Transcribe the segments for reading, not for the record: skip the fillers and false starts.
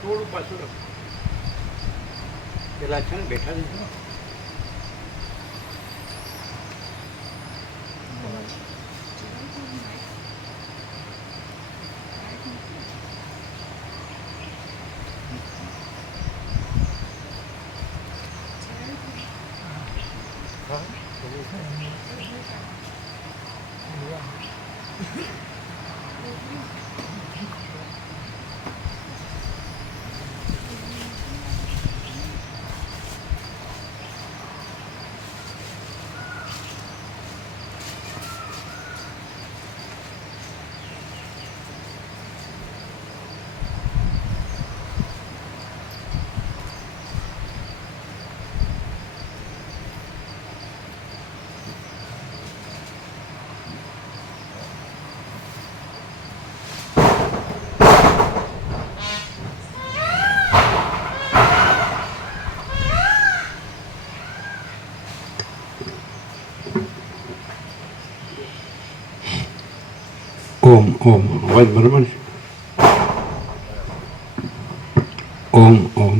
થોડું પાછું પેલા છે ને બેઠા છે ઓમ ઓમ અવાજ બરાબર છે ઓમ ઓમ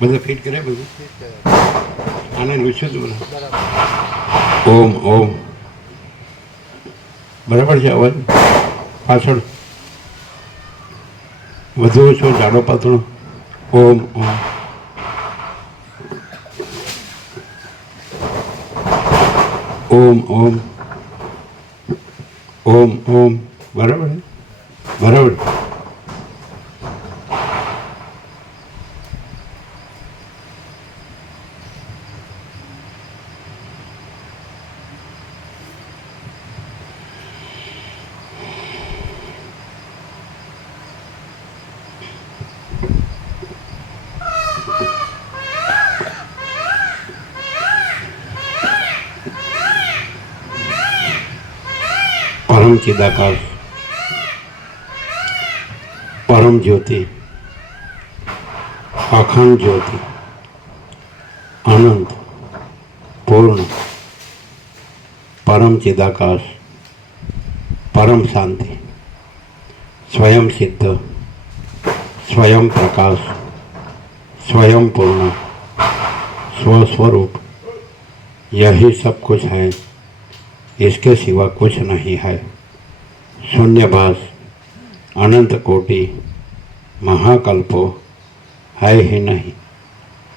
બધા ફિટ કરે બધું આને લૂછો તો ઓમ ઓમ બરાબર છે અવાજ પાછળ વધુ ઓછો જાડો પાતળો ઓમ ઓમ ઓમ ઓમ ઓમ ઓમ બરાબર બરાબર परम चिदाकाश परम ज्योति अखंड ज्योति अनंत पूर्ण परम चिदाकाश परम शांति स्वयं सिद्ध स्वयं प्रकाश स्वयं पूर्ण स्वस्वरूप यही सब कुछ है, इसके सिवा कुछ नहीं है। शून्यभास अनंत कोटि महाकल्पो है ही नहीं।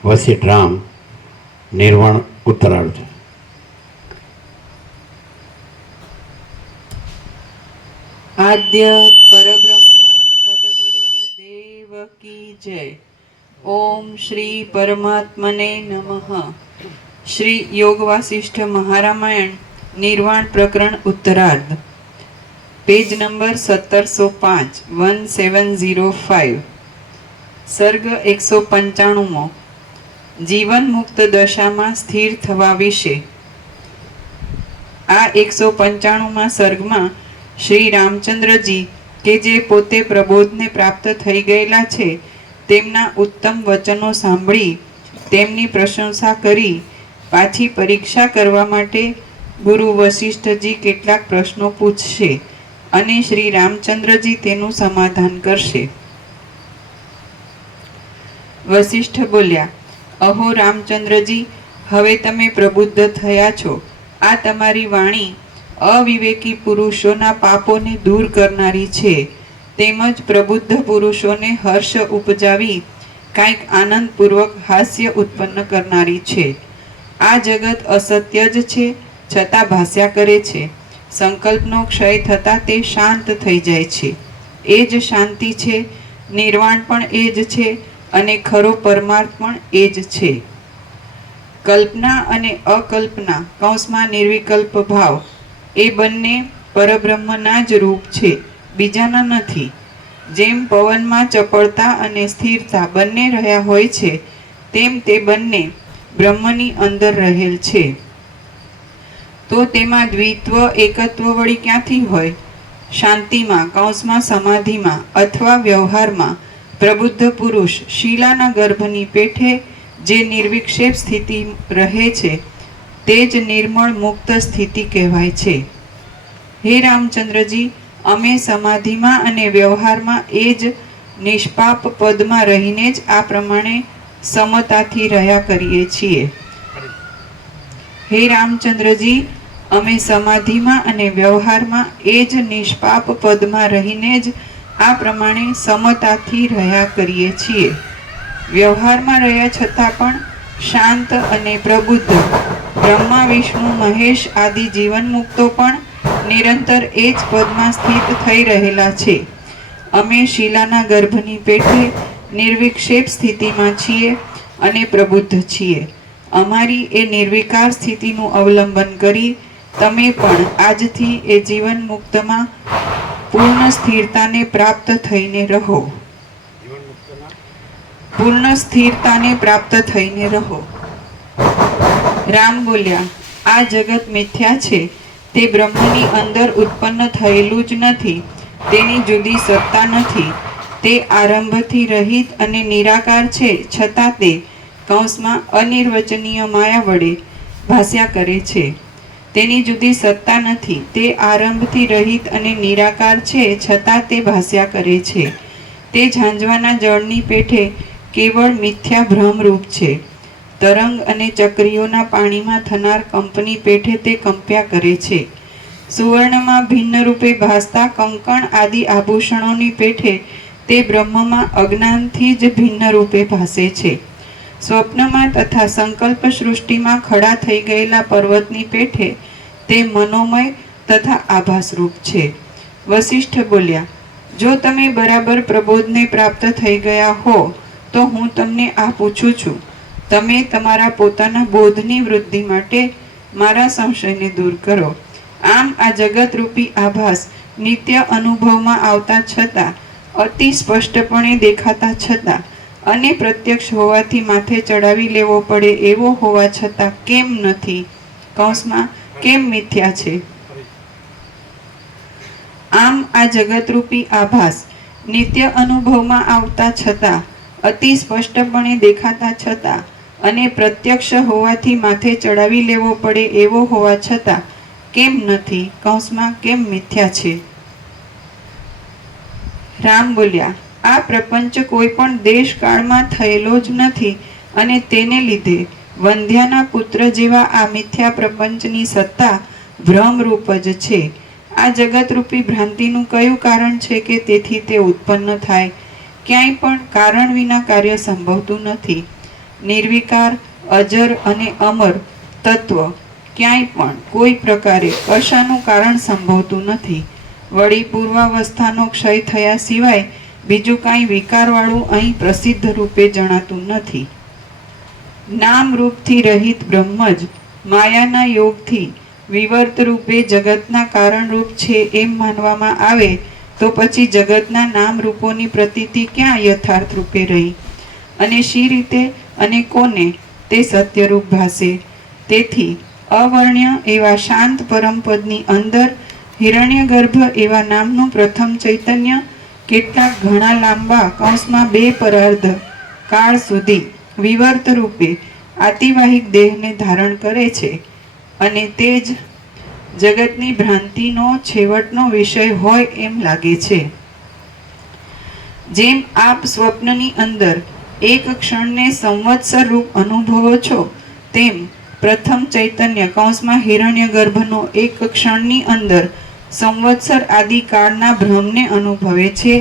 वशिष्ठ राम निर्वाण उत्तरार्ध। आद्य परब्रह्म सद्गुरु देव की जय। ओम श्री परमात्मने नमः। श्री योग वासिष्ठ महारामायण निर्वाण प्रकरण उत्तरार्ध, पेज नंबर 1705 1705। सर्ग 195 जीवन मुक्त दशा में स्थिर थवा विषे। आ 195 सर्ग में श्री रामचंद्रजी के जे पोते प्रबोध ने प्राप्त थई गयेला छे तेमना उत्तम वचनों सांभળી तेमनी प्रशंसा करी पाછી परीक्षा करवा माटे गुरु वशिष्ठजी કેટલાક પ્રશ્નો પૂછશે અને શ્રી રામચંદ્રજી તેનું સમાધાન કરશે। વશિષ્ઠ બોલ્યા, અહો રામચંદ્રજી, હવે તમે પ્રબુદ્ધ થયા છો. આ તમારી વાણી અવિવેકી પુરુષોના પાપોને દૂર કરનારી છે, તેમજ પ્રબુદ્ધ પુરુષોને હર્ષ ઉપજાવી કાંઈક આનંદપૂર્વક હાસ્ય ઉત્પન્ન કરનારી છે. આ જગત અસત્ય જ છે, છતાં ભાસ્યા કરે છે. સંકલ્પનો ક્ષય થતાં તે શાંત થઈ જાય છે. એ જ શાંતિ છે. નિર્વાણ પણ એ જ છે અને ખરો પરમાર્થ પણ એ જ છે. કલ્પના અને અકલ્પના કૌંસમાં નિર્વિકલ્પ ભાવ એ બંને પરબ્રહ્મના જ રૂપ છે, બીજાના નથી. જેમ પવનમાં ચપળતા અને સ્થિરતા બંને રહ્યા હોય છે, તેમ તે બંને બ્રહ્મની અંદર રહેલ છે. તો તેમાં દ્વિત્વ એકત્વ વળી ક્યાંથી હોય? શાંતિમાં કૌંસમાં સમાધિમાં અથવા વ્યવહારમાં પ્રબુદ્ધ પુરુષ શીલાના ગર્ભની પેઠે જે નિર્વિક્ષેપ સ્થિતિ રહે છે, તે જ નિર્મળ મુક્ત સ્થિતિ કહેવાય છે. હે રામચંદ્રજી, અમે સમાધિમાં અને વ્યવહારમાં એ જ નિષ્પાપ પદમાં રહીને જ આ પ્રમાણે સમતાથી રહ્યા કરીએ છીએ. હે રામચંદ્રજી, અમે સમાધિમાં અને વ્યવહારમાં એ જ નિષ્પાપ પદમાં રહીને જ આ પ્રમાણે સમતાથી રહ્યા કરીએ છીએ. વ્યવહારમાં રહ્યા છતાં પણ શાંત અને પ્રબુદ્ધ બ્રહ્મા વિષ્ણુ મહેશ આદિ જીવન મુક્તો પણ નિરંતર એ જ પદમાં સ્થિત થઈ રહેલા છે. અમે શીલાના ગર્ભની પેઠે નિર્વિક્ષેપ સ્થિતિમાં છીએ અને પ્રબુદ્ધ છીએ. અમારી એ નિર્વિકાર સ્થિતિનું અવલંબન કરી તમે પણ આજથી એ જીવન મુક્તમાં પૂર્ણ સ્થિરતાને પ્રાપ્ત થઈને રહો. પૂર્ણ સ્થિરતાને પ્રાપ્ત થઈને રહો. રામ બોલ્યા, આ જગત મિથ્યા છે, તે બ્રહ્મની અંદર ઉત્પન્ન થયેલું જ નથી, તેની જુદી સત્તા નથી. તે આરંભથી રહિત અને નિરાકાર છે, છતાં તે કૌંસમાં અનિર્વચનીય માયા વડે ભાસ્યા કરે છે. તેની જુદી સત્તા નથી. તે આરંભથી રહિત અને નિરાકાર છે, છતાં તે ભાસ્યા કરે છે. તે ઝાંઝવાના જળની પેઠે કેવળ મિથ્યા ભ્રમરૂપ છે. તરંગ અને ચક્રીઓના પાણીમાં થનાર કંપની પેઠે તે કંપ્યા કરે છે. સુવર્ણમાં ભિન્ન રૂપે ભાસતા કંકણ આદિ આભૂષણોની પેઠે તે બ્રહ્મમાં અજ્ઞાનથી જ ભિન્ન રૂપે ભાસે છે. સ્વપ્નમાં તથા સંકલ્પ સૃષ્ટિમાં ખડા થઈ ગયેલા પર્વતની પેઠે તે મનોમય તથા આભાસરૂપ છે. વસિષ્ઠ બોલ્યા, જો તમે બરાબર પ્રબોધને પ્રાપ્ત થઈ ગયા હો તો હું તમને આ પૂછું છું, તમે તમારા પોતાના બોધની વૃદ્ધિ માટે મારા સંશયને દૂર કરો. આમ આ જગતરૂપી આભાસ નિત્ય અનુભવમાં આવતા છતાં, અતિ સ્પષ્ટપણે દેખાતા છતાં અને પ્રત્યક્ષ હોવાથી માથે ચડાવી લેવો પડે એવો હોવા છતાં કેમ નથી? કૌંસમાં કેમ મિથ્યા છે? આમ આ જગતરૂપી આભાસ નિત્ય અનુભવમાં આવતા છતાં, અતિ સ્પષ્ટપણે દેખાતા છતાં અને પ્રત્યક્ષ હોવાથી માથે ચડાવી લેવો પડે એવો હોવા છતાં કેમ નથી? કૌંસમાં કેમ મિથ્યા છે? રામ બોલ્યા, આ પ્રપંચ કોઈ પણ દેશકાળમાં થયેલો જ નથી અને તેને લીધે વંધ્યાના પુત્ર જેવા આ મિથ્યા પ્રપંચની સત્તા ભ્રમરૂપ જ છે. આ જગતરૂપી ભ્રાંતિનું કયું કારણ છે કે તેથી તે ઉત્પન્ન થાય? ક્યાંય પણ કારણ વિના કાર્ય સંભવતું નથી. નિર્વિકાર, અજર અને અમર તત્વ ક્યાંય પણ કોઈ પ્રકારે કશાનું કારણ સંભવતું નથી. વળી પૂર્વાવસ્થાનો ક્ષય થયા સિવાય બીજું કાંઈ વિકારવાળું અહીં પ્રસિદ્ધ રૂપે જણાતું નથી. નામ રૂપથી રહિત બ્રહ્મ જ માયાના યોગથી વિવર્ત રૂપે જગતના કારણરૂપ છે એમ માનવામાં આવે તો પછી જગતના નામ રૂપોની પ્રતીતિ ક્યાં યથાર્થ રૂપે રહી અને શી રીતે અને કોને તે સત્યરૂપ ભાસે? તેથી અવર્ણ્ય એવા શાંત પરમપદની અંદર હિરણ્યગર્ભ એવા નામનું પ્રથમ ચૈતન્ય કેટલાક ઘણા લાંબા કૌંસમાં 2 પરાર્ધ કાળ સુધી વિવર્ત રૂપે આતિવાહિક દેહને ધારણ કરે છે અને તે જ જગતની ભ્રાંતિનો છેવટનો વિષય હોય એમ લાગે છે. જેમ આપ સ્વપ્નની અંદર એક ક્ષણને સંવત્સર રૂપ અનુભવો છો, તેમ પ્રથમ ચૈતન્ય કૌંસમાં હિરણ્યગર્ભનો એક ક્ષણની અંદર સંવત્સર આદિ કાળના ભ્રમને અનુભવે છે.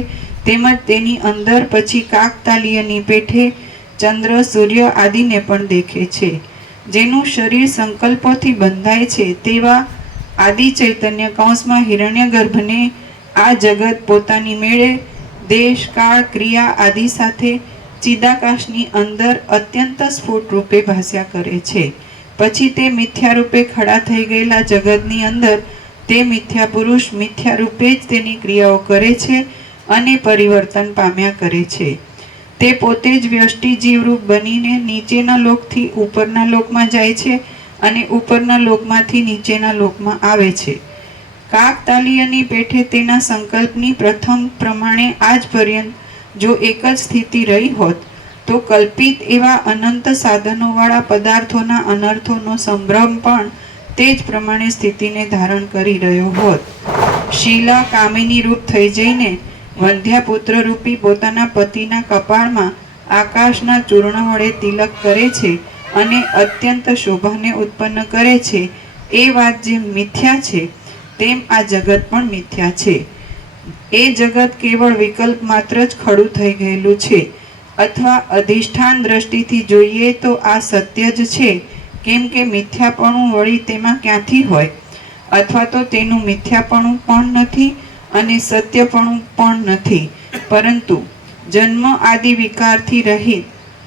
તેમજ તેની અંદર પછી કાકતાલીયની પેઠે ચંદ્ર, સૂર્ય આદિને પણ દેખે છે. જેનું શરીર સંકલ્પોથી બંધાય છે તેવા આદિ ચૈતન્ય કૌંસમાં હિરણ્યગર્ભને આ જગત પોતાની મેળે દેશ, કાળ, ક્રિયા આદિ સાથે ચિદાકાશની અંદર અત્યંત સ્ફુટ રૂપે ભાસ્યા કરે છે. પછી તે મિથ્યા રૂપે ખડા થઈ ગયેલા જગતની અંદર તે મિથ્યા પુરુષ મિથ્યા રૂપે જ તેની ક્રિયાઓ કરે છે અને પરિવર્તન પામ્યા કરે છે. તે પોતે જ વ્યષ્ટિ જીવરૂપ બનીને નીચેના લોકથી ઉપરના લોકમાં જાય છે અને ઉપરના લોકમાંથી નીચેના લોકમાં આવે છે. કાકતાલીયની પેઠે તેના સંકલ્પની પ્રથમ પ્રમાણે આજ પર્યંત જો એક જ સ્થિતિ રહી હોત તો કલ્પિત એવા અનંત સાધનોવાળા પદાર્થોના અનર્થોનો સંભ્રમ પણ તે જ પ્રમાણે સ્થિતિને ધારણ કરી રહ્યો હોત. શીલા કામિની રૂપ થઈ જઈને વંધ્યાપુત્ર રૂપી પોતાના પતિના કપાળમાં આકાશના ચૂર્ણ વડે તિલક કરે છે અને અત્યંત શોભાને ઉત્પન્ન કરે છે. એ વાત જેમ મિથ્યા છે તેમ આ જગત પણ મિથ્યા છે. એ જગત કેવળ વિકલ્પ માત્ર જ ખડું થઈ ગયેલું છે. અથવા અધિષ્ઠાન દ્રષ્ટિથી જોઈએ તો આ સત્ય જ છે, કેમ કે મિથ્યાપણું વળી તેમાં ક્યાંથી હોય? અથવા તો તેનું મિથ્યાપણું પણ નથી અને સત્યપણું પણ નથી, પરંતુ જન્મ આદિ વિકારથી રહિત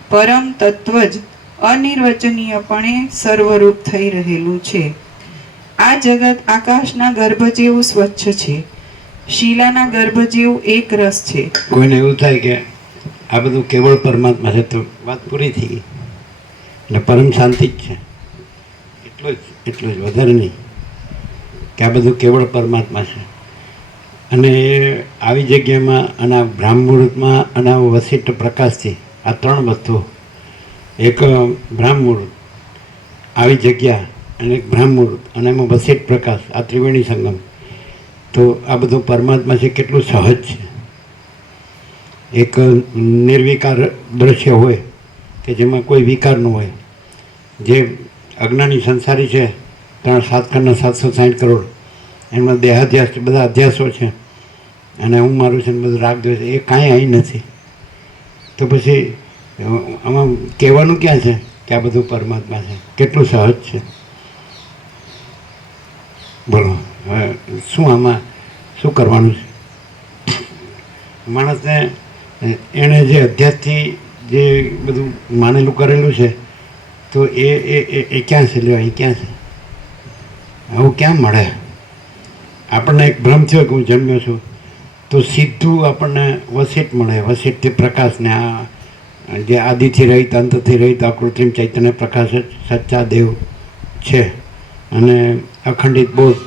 પરમ તત્વ જ અનિર્વચનીયપણે સર્વરૂપ થઈ રહેલું છે. આ જગત આકાશના ગર્ભ જેવું સ્વચ્છ છે, શીલાના ગર્ભ જેવું એક રસ છે. કોઈને એવું થાય કે આ બધું કેવળ પરમાત્મા છે તો વાત પૂરી થઈ ગઈ, એટલે પરમ શાંતિ જ છે. એટલું જ વધારે નહીં કે આ બધું કેવળ પરમાત્મા છે. અને આવી જગ્યામાં અને આ બ્રાહ્મુહૂર્તમાં અને આ વસિષ્ઠ પ્રકાશથી આ ત્રણ વસ્તુ, એક બ્રાહ્મુહૂર્ત આવી જગ્યા અને એક બ્રાહ્મુહૂર્ત અને એમાં વસિષ્ઠ પ્રકાશ, આ ત્રિવેણી સંગમ, તો આ બધું પરમાત્મા છે કેટલું સહજ છે. એક નિર્વિકાર દ્રશ્ય હોય કે જેમાં કોઈ વિકાર ન હોય. જે અજ્ઞાની સંસારી છે 7 ખંડના 760 કરોડ, એમાં દેહાધ્યાસ છે, બધા અધ્યાસો છે, અને હું મારું છે ને બધું રાગ દ્વેષ, એ કાંઈ અહીં નથી. તો પછી આમાં કહેવાનું ક્યાં છે કે આ બધું પરમાત્મા છે, કેટલું સહજ છે. બોલો હવે શું આમાં શું કરવાનું છે? માણસને એણે જે અધ્યાસથી જે બધું માનેલું કરેલું છે તો એ ક્યાં છે? લ્યો અહીં ક્યાં છે? આવું ક્યાં મળે? આપણને એક ભ્રમ થયો કે હું જન્મ્યો છું તો સીધું આપણને વસિષ્ઠ મળે. વસિષ્ઠથી પ્રકાશને આ જે આદિથી રહિત અંતથી રહિત અકૃત્રિમ ચૈતન્ય પ્રકાશ જ સચ્ચા દેવ છે અને અખંડિત બોધ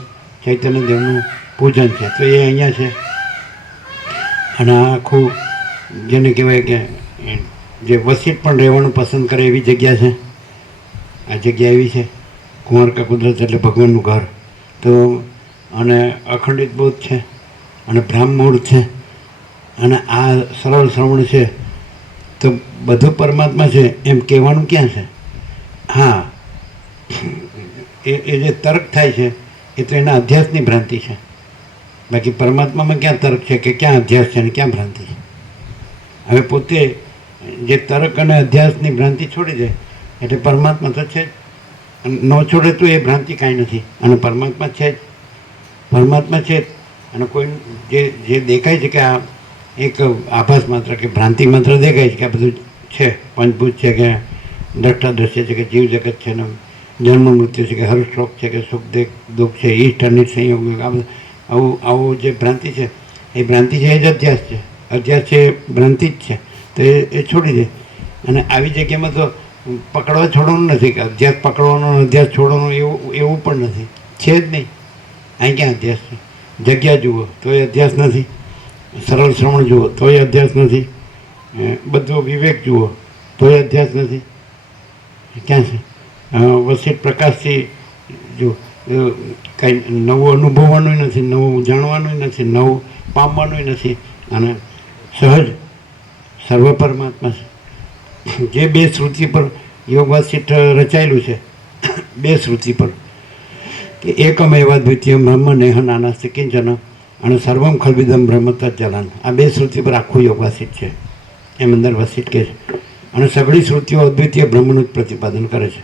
ચૈતન્ય દેવનું પૂજન છે. તો એ અહીંયા છે. અને આ આખું જેને કહેવાય કે જે વસિષ્ઠ પણ રહેવાનું પસંદ કરે એવી જગ્યા છે. આ જગ્યા એવી છે, કુંવરકા કુદરત એટલે ભગવાનનું ઘર. તો અને અખંડિત બોધ છે અને બ્રાહ્મુહૂર્ત છે અને આ સરળ શ્રવણ છે. તો બધું પરમાત્મા છે એમ કહેવાનું ક્યાં છે? હા, એ જે તર્ક થાય છે એ તો એના અધ્યાસની ભ્રાંતિ છે. બાકી પરમાત્મામાં ક્યાં તર્ક છે કે ક્યાં અધ્યાસ છે અને ક્યાં ભ્રાંતિ છે? હવે પોતે જે તર્ક અને અધ્યાસની ભ્રાંતિ છોડી દે એટલે પરમાત્મા તો છે જ. ન છોડે તો એ ભ્રાંતિ કાંઈ નથી અને પરમાત્મા છે જ. પરમાત્મા છે જ. અને કોઈ જે દેખાય છે કે આ એક આભાસ માત્ર કે ભ્રાંતિ માત્ર દેખાય છે કે આ બધું છે, પંચભૂત છે કે દ્રષ્ટા દ્રશ્ય છે કે જીવ જગત છે ને જન્મ મૃત્યુ છે કે હર્ષ છે કે સુખ દુઃખ છે, ઈષ્ટ અનિષ્ટ સંયોગ, આ બધું આવું જે ભ્રાંતિ છે એ ભ્રાંતિ છે એ જ અધ્યાસ છે. અધ્યાસ છે એ ભ્રાંતિ જ છે. તો એ છોડી દે. અને આવી જગ્યામાં તો પકડવા છોડવાનું નથી કે અધ્યાસ પકડવાનો અધ્યાસ છોડવાનો એવું પણ નથી, છે જ નહીં. અહીં ક્યાં અધ્યાસ છે? જગ્યા જુઓ તો એ અધ્યાસ નથી, સરળ શ્રવણ જુઓ તો એ અધ્યાસ નથી, બધો વિવેક જુઓ તો એ અધ્યાસ નથી. ક્યાં છે? વસિષ્ઠ પ્રકાશથી જો કંઈ નવું અનુભવવાનું નથી, નવું જાણવાનું નથી, નવું પામવાનું નથી, અને સહજ સર્વ પરમાત્મા છે. જે બે શ્રુતિ પર યોગ વાસિષ્ઠ રચાયેલું છે, બે શ્રુતિ પર કે એકમેવાદ્વિતીયમ બ્રહ્મ નેહ નાનાસ્તિ કિંચન અને સર્વમ ખલ્વિદમ બ્રહ્મ તજ્જલાન, આ બે શ્રુતિ પર આખું યોગ વાસિષ્ઠ છે. એમ અંદર વસિષ્ઠ કહે છે. અને સઘળી શ્રુતિઓ અદ્વિતીય બ્રહ્મનું જ પ્રતિપાદન કરે છે.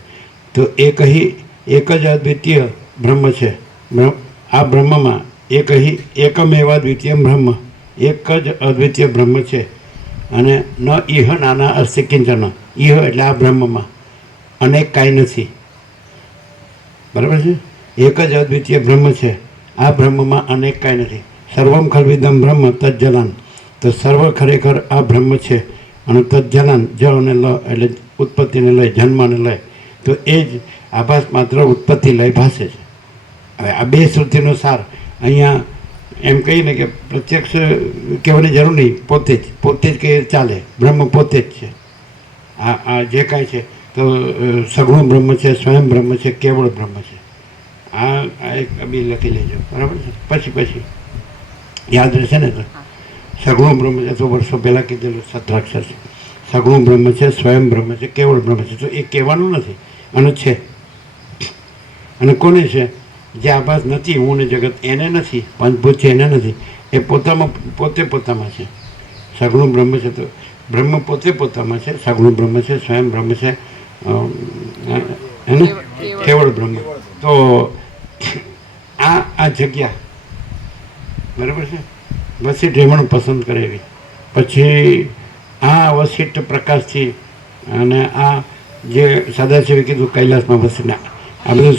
તો એક જ અદ્વિતીય બ્રહ્મ છે. આ બ્રહ્મમાં એકમેવા દ્વિતીય બ્રહ્મ, એક જ અદ્વિતીય બ્રહ્મ છે. અને ન ઇહ નાના અસ્તિ કિંચન, ઇહ એટલે આ બ્રહ્મમાં અનેક કાંઈ નથી. બરાબર છે? એક જ અદ્વિતીય બ્રહ્મ છે. આ બ્રહ્મમાં અનેક કાંઈ નથી. સર્વમ ખલ્વિદમ બ્રહ્મ તજ્જલાન, તો સર્વ ખરેખર આ બ્રહ્મ છે. અને તજ્જલાન, જ અને લ એટલે ઉત્પત્તિને લય, જન્મને લય, તો એ જ આભાસ માત્ર ઉત્પત્તિ લય ભાષે છે. હવે આ બે શ્રુતિનો સાર અહીંયા એમ કહીને કે પ્રત્યક્ષ કહેવાની જરૂર નહીં, પોતે જ કે ચાલે, બ્રહ્મ પોતે જ છે. આ જે કાંઈ છે તો સગુણ બ્રહ્મ છે, સ્વયં બ્રહ્મ છે, કેવળ બ્રહ્મ છે. આ એક બી લખી લેજો, બરાબર છે? પછી યાદ રહેશે ને? તો સગુણ બ્રહ્મ છે, તો વર્ષો પહેલાં કીધેલું સત્રાક્ષર છે. સગુણ બ્રહ્મ છે, સ્વયં બ્રહ્મ છે, કેવળ બ્રહ્મ છે. તો એ કહેવાનું નથી, અને છે. અને કોને છે? જે આભાસ નથી, હું ને જગત, એને નથી. પંચભૂત છે એને નથી. એ પોતામાં છે. સગુણ બ્રહ્મ છે, તો બ્રહ્મ પોતામાં છે. સગુણ બ્રહ્મ છે, સ્વયં બ્રહ્મ છે, એને કેવળ બ્રહ્મ. તો આ જગ્યા બરાબર છે. વસિષ્ઠ રેમણ પસંદ કરે એવી. પછી આ વસિષ્ઠ પ્રકાશથી અને આ જે સદાશિવે કીધું કૈલાસમાં વસિષ્ઠ, આ બધું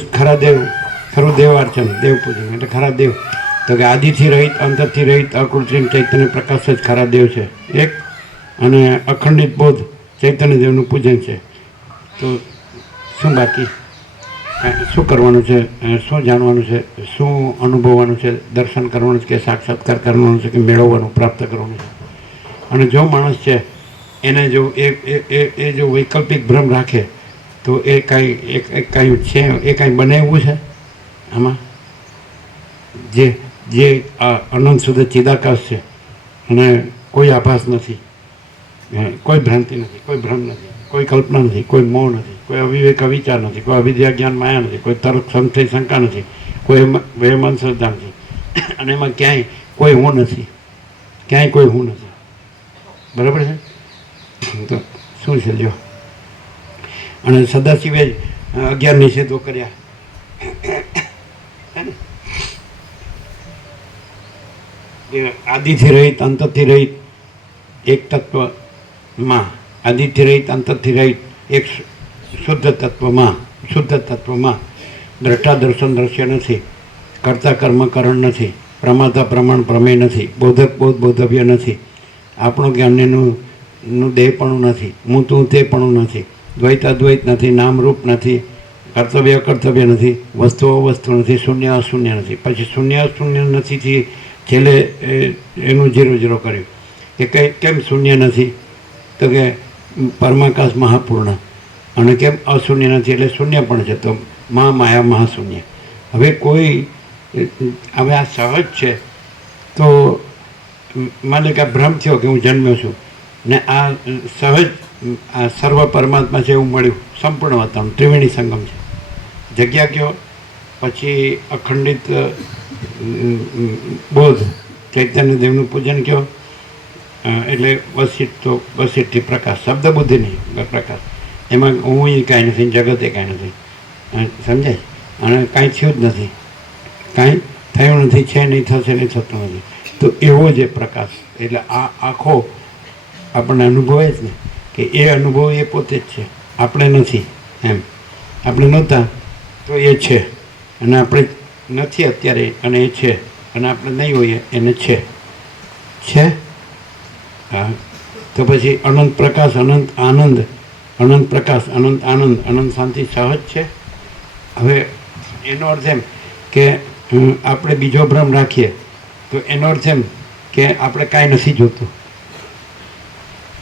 ખરું દેવ અર્ચન, દેવ પૂજન એટલે ખરા દેવ. તો કે આદિથી રહિત, અંતરથી રહિત, અકૃત્રિમ ચૈતન્ય પ્રકાશ જ ખરા દેવ છે એક. અને અખંડિત બોધ ચૈતન્ય દેવનું પૂજન છે. તો શું બાકી શું કરવાનું છે? શું જાણવાનું છે? શું અનુભવવાનું છે? દર્શન કરવાનું છે કે સાક્ષાત્કાર કરવાનું છે કે મેળવવાનું, પ્રાપ્ત કરવાનું છે? અને જો માણસ છે એને જો એ જો વૈકલ્પિક ભ્રમ રાખે તો એ કાંઈ છે, એ કાંઈ બને એવું છે આમાં? જે અનંત સુધી ચિદાકાશ છે અને કોઈ આભાસ નથી, કોઈ ભ્રાંતિ નથી, કોઈ ભ્રમ નથી, કોઈ કલ્પના નથી, કોઈ મોહ નથી, કોઈ અવિવેક અવિચાર નથી, કોઈ અવિદ્યા જ્ઞાન માયા નથી, કોઈ તર્ક સંશય શંકા નથી, કોઈ વહેમન શ્રદ્ધા નથી. અને એમાં ક્યાંય કોઈ હું નથી, ક્યાંય કોઈ હું નથી. બરાબર છે? તો શું છે જો? અને સદાશિવે 11 નિષેધો કર્યા. આદિથી રહિત, અંતથી રહિત, એક તત્વમાં, આદિથી રહિત, અંતથી રહિત, એક શુદ્ધ તત્વમાં દ્રષ્ટા દર્શન દ્રશ્ય નથી, કર્તા કર્મ કરણ નથી, પ્રમાતા પ્રમાણ પ્રમેય નથી, બોધક બોધવ્ય નથી, આપણું જ્ઞાનનું દેહપણું નથી, હું તું તે પણ નથી, દ્વૈત અદ્વૈત નથી, નામરૂપ નથી, કર્તવ્ય અકર્તવ્ય નથી, વસ્તુ અવસ્તુ નથી, શૂન્ય અશૂન્ય નથી. પછી શૂન્ય અશૂન્ય નથીથી છેલ્લે એનું 0 કર્યું કે કેમ શૂન્ય નથી? તો કે પરમાકાશ મહાપૂર્ણ. અને કેમ અશૂન્ય નથી? એટલે શૂન્ય પણ છે. તો માયા મહાશૂન્ય. હવે આ સહજ છે. તો માને કે ભ્રમ થયો કે હું જન્મ્યો છું ને આ સહજ આ સર્વ પરમાત્મા છે એવું મળ્યું, સંપૂર્ણ વાતાવરણ, ત્રિવેણી સંગમ છે. જગ્યા કયો? પછી અખંડિત બોધ ચૈતન્ય દેવનું પૂજન કયો? એટલે વસિષ્ઠથી પ્રકાશ, શબ્દ બુદ્ધિ નહીં, પ્રકાશ. એમાં હું કાંઈ નથી, જગતે કાંઈ નથી. સમજાય? અને કાંઈ થયું જ નથી, કાંઈ થયું નથી, છે નહીં, થશે નહીં, થતું નથી. તો એવો જે પ્રકાશ, એટલે આ આખો આપણને અનુભવે જ ને, કે એ અનુભવ એ પોતે જ છે, આપણે નથી. એમ આપણે નહોતા તો એ છે, અને આપણે નથી અત્યારે અને એ છે, અને આપણે નહીં હોઈએ એને છે. હા. તો પછી અનંત પ્રકાશ, અનંત આનંદ, અનંત પ્રકાશ, અનંત આનંદ, અનંત શાંતિ સહજ છે. હવે એનો અર્થ એમ કે આપણે બીજો ભ્રમ રાખીએ તો એનો અર્થ એમ કે આપણે કાંઈ નથી જોતું,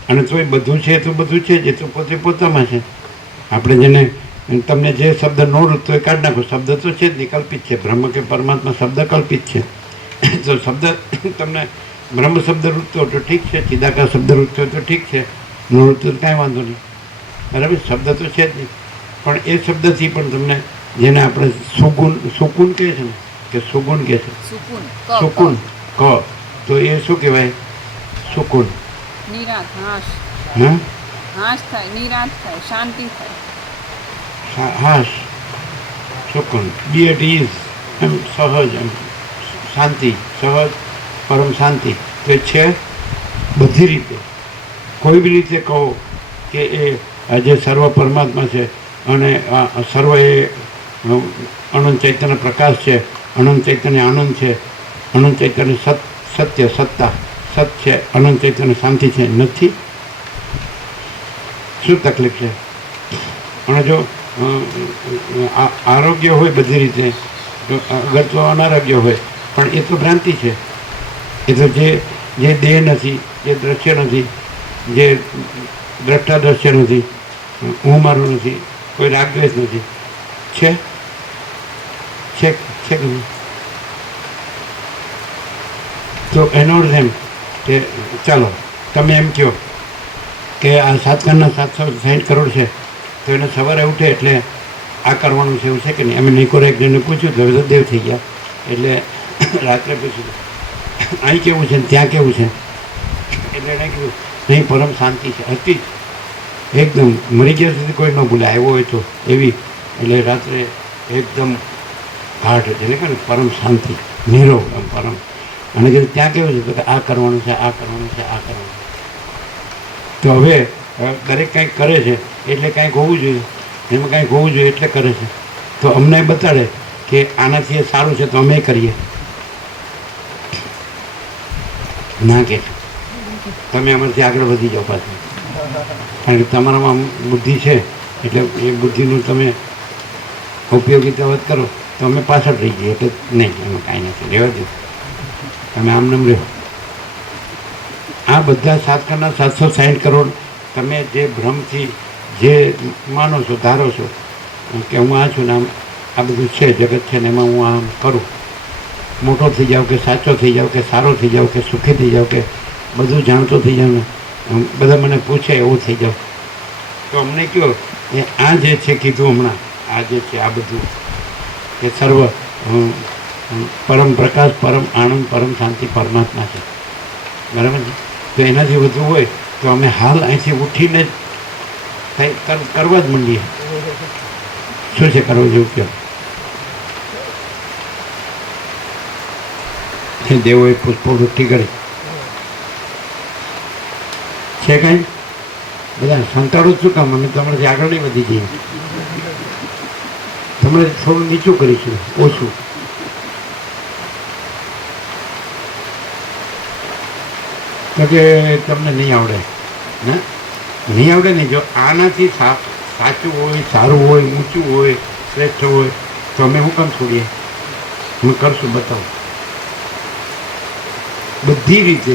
અને તોય બધું છે તો બધું છે જ, એ તો પોતે પોતામાં છે. આપણે જેને તમને જે શબ્દ ન રૂપતો એ કાઢી નાખો, શબ્દ તો છે જ નહીં, કલ્પિત છે. બ્રહ્મ કે પરમાત્મા શબ્દ કલ્પિત છે. તો શબ્દ તમને બ્રહ્મ શબ્દ રૂપતો તો ઠીક છે, ચિદાકાશ શબ્દ રૂપતો તો ઠીક છે, ન રૂપતો તો કાંઈ વાંધો નહીં. બરાબર, શબ્દ તો છે જ નહીં, પણ એ શબ્દથી પણ તમને, જેને આપણે સુકૂન કહે છે ને, કે સુગુણ કહે છે, સુકૂન ક, તો એ શું કહેવાય? સુકૂન. નિરાંત હાશ, હા, હાશ થાય, નિરાંત થાય, શાંતિ થાય. હાશ, સુકૂન, બી એટ ઇઝ, એમ સહજ, એમ શાંતિ, સહજ, પરમ શાંતિ. તો એ છે બધી રીતે. કોઈ બી રીતે કહો કે એ જે સર્વ પરમાત્મા છે અને સર્વ એ અનંત ચૈતન્ય પ્રકાશ છે, અનંત ચૈતન્ય આનંદ છે, અનંત ચૈતન્ય સત્ય, સત્તા, સત છે, અનંત ચૈતન્ય શાંતિ છે. નથી? શું તકલીફ છે? અને જો આરોગ્ય હોય બધી રીતે, અગર તો અનારોગ્ય હોય, પણ એ તો ભ્રાંતિ છે. એ તો જે દેહ નથી, જે દ્રશ્ય નથી, જે દ્રષ્ટા દ્રશ્ય નથી, હું મારું નથી, કોઈ રાગદ્વેષ નથી, છે છે કે નહીં? તો એનો અર્થ એમ કે ચાલો તમે એમ કહો કે આ સાતકારના 760 કરોડ છે, તો એને સવારે ઉઠે એટલે આ કરવાનું છે, એવું છે કે નહીં? અમે નિકોર એક જણને પૂછ્યું તો હવે તો દેવ થઈ ગયા, એટલે રાત્રે પૂછ્યું અહીં કેવું છે ને ત્યાં કેવું છે, એટલે એણે કીધું નહીં, પરમ શાંતિ છે, હતી જ એકદમ, મરી ગયા સુધી કોઈ ન ભૂલે, આવ્યો હોય તો એવી. એટલે રાત્રે એકદમ ઘાટ, એટલે કે પરમ શાંતિ, નીરવ, પરમ. અને કીધું ત્યાં કેવું છે, તો કે આ કરવાનું છે, આ કરવાનું છે, આ કરવાનું છે. તો હવે દરેક કંઈક કરે છે એટલે કાંઈક હોવું જોઈએ, એમાં કાંઈક હોવું જોઈએ એટલે કરે છે. તો અમને બતાડે કે આનાથી એ સારું છે તો અમે કરીએ. ના કે તમે અમારાથી આગળ વધી જાઓ પાછું, કારણ કે તમારામાં બુદ્ધિ છે, એટલે એ બુદ્ધિનું તમે ઉપયોગિતા વાત કરો તો અમે પાછળ રહી જઈએ. એટલે નહીં, એમાં કાંઈ નથી, રહેવા દો, તમે આમ નામ રહો. આ બધા સાતકારના 760 કરોડ તમે જે ભ્રમથી જે માનો છો, ધારો છો કે હું આ છું ને આમ, આ બધું છે, જગત છે ને એમાં હું આમ કરું, મોટો થઈ જાઉં કે સાચો થઈ જાઉં કે સારો થઈ જાઉં કે સુખી થઈ જાઉં કે બધું જાણતો થઈ જાઉં ને બધા મને પૂછે એવું થઈ જાઉં. તો અમને કહો એ આ જે છે કીધું હમણાં, આ જે છે આ બધું એ સર્વ પરમ પ્રકાશ, પરમ આનંદ, પરમ શાંતિ પરમાત્મા છે, બરાબર છે? તો એનાથી વધુ હોય તો અમે હાલ અહીંથી ઉઠીને જ કરવા જ માંડીએ. શું છે કરવું જેવું કહો? દેવોએ પુષ્પવૃષ્ટિ કરી છે, કાંઈ બધા સંતાડો શું કામ? અમે તમારાથી આગળ નહીં વધી જઈએ, તમારે થોડું નીચું કરીશું, ઓછું. તો કે તમને નહીં આવડે ને, નહીં આવડે ને. જો આનાથી સાચું હોય, સારું હોય, ઊંચું હોય, શ્રેષ્ઠ હોય તો અમે શું કામ છોડીએ? અમે કરશું, બતાવો. બધી રીતે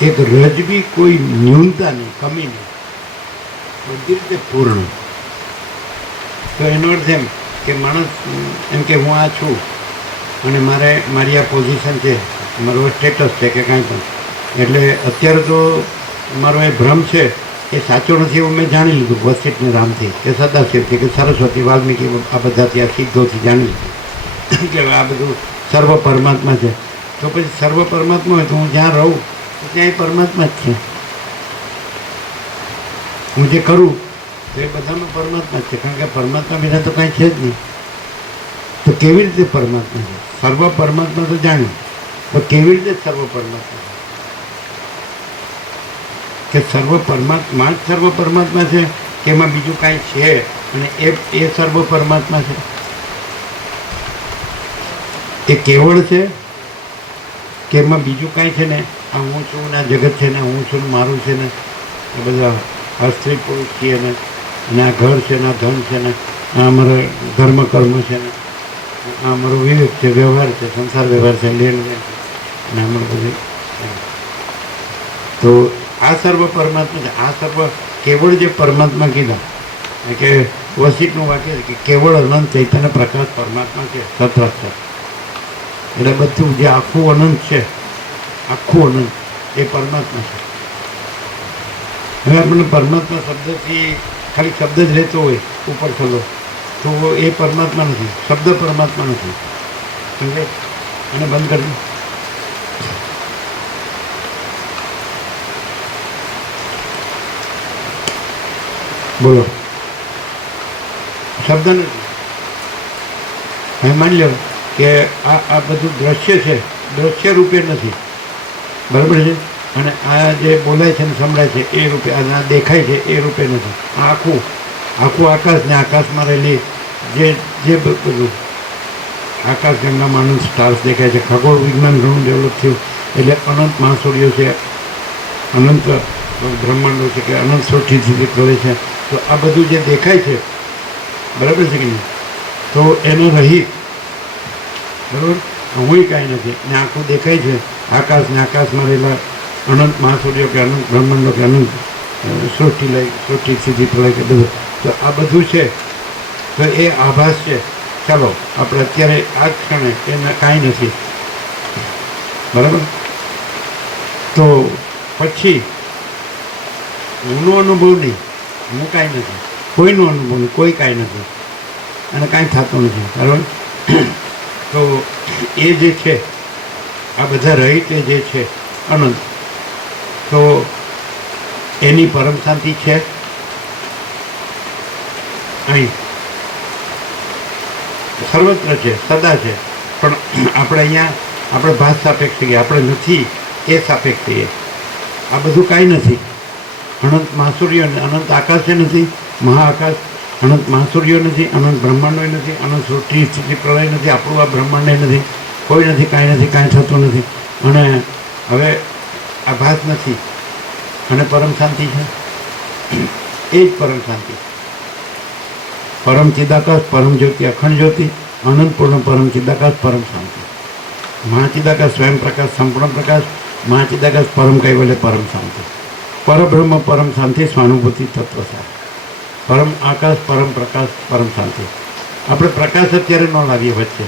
એક રજ બી કોઈ ન્યૂનતા નહીં, કમી નહીં, બધી રીતે પૂર્ણ. તો એનો અર્થ એમ કે માણસ એમ કે હું આ છું અને મારી આ પોઝિશન છે, મારો સ્ટેટસ છે કે કાંઈ પણ, એટલે અત્યારે તો મારો એ ભ્રમ છે એ સાચો નથી એવું મેં જાણી લીધું વસિષ્ઠ ને રામથી કે સદાશિવથી કે સરસ્વતી, વાલ્મીકી, આ બધાથી, આ સિદ્ધોથી જાણી લીધું કે આ બધું સર્વ પરમાત્મા છે. તો પછી સર્વ પરમાત્મા હોય તો હું જ્યાં રહું તો ત્યાં પરમાત્મા જ છે. હું જે કરું તો એ બધાનો પરમાત્મા જ છે, કારણ કે પરમાત્મા વિના તો કાંઈ છે જ નહીં. તો કેવી રીતે પરમાત્મા છે? સર્વ પરમાત્મા તો જાણ્યું, તો કેવી રીતે સર્વ પરમાત્મા છે? કે સર્વ પરમાત્મા જ સર્વ પરમાત્મા છે કે એમાં બીજું કાંઈ છે અને એ સર્વ પરમાત્મા છે? એ કેવળ છે કે એમાં બીજું કાંઈ છે ને? આ હું છું ને, આ જગત છે ને, હું છું ને, મારું છે ને, એ બધા આ સ્ત્રી પુરુષ છીએ ને, અને આ ઘર છે ને, આ ધન છે ને, આ અમારો ધર્મ કર્મ છે ને, આ અમારો વિવેક છે, વ્યવહાર છે, સંસાર વ્યવહાર છે, લેણ દેણ છે, અને અમારું બધું. તો આ સર્વ પરમાત્મા છે. આ સર્વ કેવળ જે પરમાત્મા કીધા કે વસિષ્ઠનું વાક્ય છે કે કેવળ અનંત ચૈતન્ય પ્રકાશ પરમાત્મા છે, સત્વસ્ત. એટલે બધું જે આખું અનંત છે, આખું અનંત એ પરમાત્મા છે. હવે આપણને પરમાત્મા શબ્દથી ખાલી શબ્દ જ રહેતો હોય ઉપર થલો તો એ પરમાત્મા નથી, શબ્દ પરમાત્મા નથી. સમજે? અને બંધ કરી દો. બોલો, શબ્દ નથી. હવે માની લો કે આ બધું દ્રશ્ય છે, દ્રશ્ય રૂપે નથી, બરાબર છે. અને આ જે બોલાય છે ને સંભળાય છે એ રૂપે, આ દેખાય છે એ રૂપે નથી. આ આખું આકાશ ને આકાશમાં રહેલી જે બધું આકાશ ગંગામાં અનંત સ્ટાર્સ દેખાય છે. ખગોળ વિજ્ઞાન ઘણું ડેવલપ થયું એટલે અનંત મહાસૂર્યો છે, અનંત બ્રહ્માંડો છે કે અનંત સૃષ્ટિ કરે છે. તો આ બધું જે દેખાય છે, બરાબર છે કે નહીં, તો એનો રહી, બરાબર, હું કાંઈ નથી ને આખું દેખાય છે આકાશ ને આકાશમાં રહેલા અનંત મહાસૂર્યો કે અનંત બ્રહ્માંડો કે અનંત સૃષ્ટિ સ્થિતિ પ્રલય કે બધું. તો આ બધું છે તો એ આભાસ છે. ચાલો આપણે અત્યારે આ જ ક્ષણે એને કાંઈ નથી, બરાબર. તો પછી હુંનો અનુભવ નહીં, હું કાંઈ નથી, કોઈનો અનુભવ નહીં, કોઈ કાંઈ નથી અને કાંઈ થતું નથી, બરાબર. તો એ જે છે આ બધા રહિત જે છે અનંત, તો એની પરમ શાંતિ છે અહીં સર્વત્ર છે, સદા છે. પણ આપણે અહીંયા આપણે ભાષ સાપેક્ષ છીએ, આપણે નથી એ સાપેક્ષ છીએ. આ બધું કાંઈ નથી. અનંત મહાસૂર્ય, અનંત આકાશે નથી, મહાઆકાશ, અનંત મહાસૂર્યો નથી, અનંત બ્રહ્માંડો નથી, અનંત સૃષ્ટિ સ્થિતિ પ્રલય નથી, આપણું આ બ્રહ્માંડ નથી, કોઈ નથી, કાંઈ નથી, કાંઈ થતું નથી. અને હવે આભાસ નથી અને પરમ શાંતિ છે. એ જ પરમ શાંતિ, પરમ ચિદાકાશ, પરમ જ્યોતિ, અખંડ જ્યોતિ, અનંતપૂર્ણ પરમ ચિદાકાશ, પરમ શાંતિ. મહાચિદાકાશ, સ્વયં પ્રકાશ, સંપૂર્ણ પ્રકાશ, મહાચિદાકાશ, પરમ કૈવલ્ય, પરમ શાંતિ, પરબ્રહ્મ, પરમ શાંતિ, સ્વાનુભૂતિ, તત્વસાર, પરમ આકાશ, પરમ પ્રકાશ, પરમ શાંતિ. આપણે પ્રકાશ અત્યારે ન લાવીએ વચ્ચે,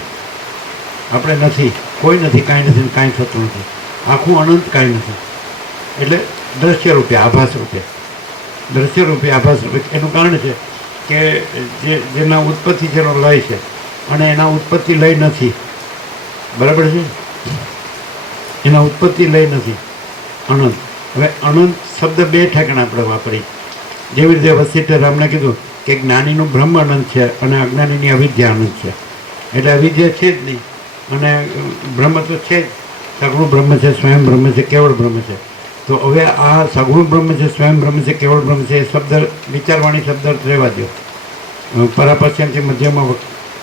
આપણે નથી, કોઈ નથી, કાંઈ નથી, કાંઈ થતું નથી, આખું અનંત કાંઈ નથી. એટલે દ્રશ્ય રૂપે, આભાસ રૂપે, દ્રશ્ય રૂપે, આભાસ રૂપે. એનું કારણ છે કે જેના ઉત્પત્તિ જેનો લય છે અને એના ઉત્પત્તિ લય નથી, બરાબર છે. એના ઉત્પત્તિ લય નથી, અનંત. હવે અનંત શબ્દ બે ઠેકાણે આપણે વાપરી. જેવી રીતે વસિષ્ઠ રામને કીધું કે જ્ઞાનીનું બ્રહ્મ અનંત છે અને અજ્ઞાનીની અવિદ્યા અનંત છે. એટલે અવિદ્યા છે જ નહીં અને બ્રહ્મ તો છે જ, સગુણ બ્રહ્મ છે, સ્વયં બ્રહ્મ છે, કેવળ બ્રહ્મ છે. તો હવે આ સગુણ બ્રહ્મ છે, સ્વયં બ્રહ્મ છે, કેવળ બ્રહ્મ છે, એ શબ્દ વિચારવાણી શબ્દ રહેવા દો, પરાપશ્ચિમથી મધ્યમાં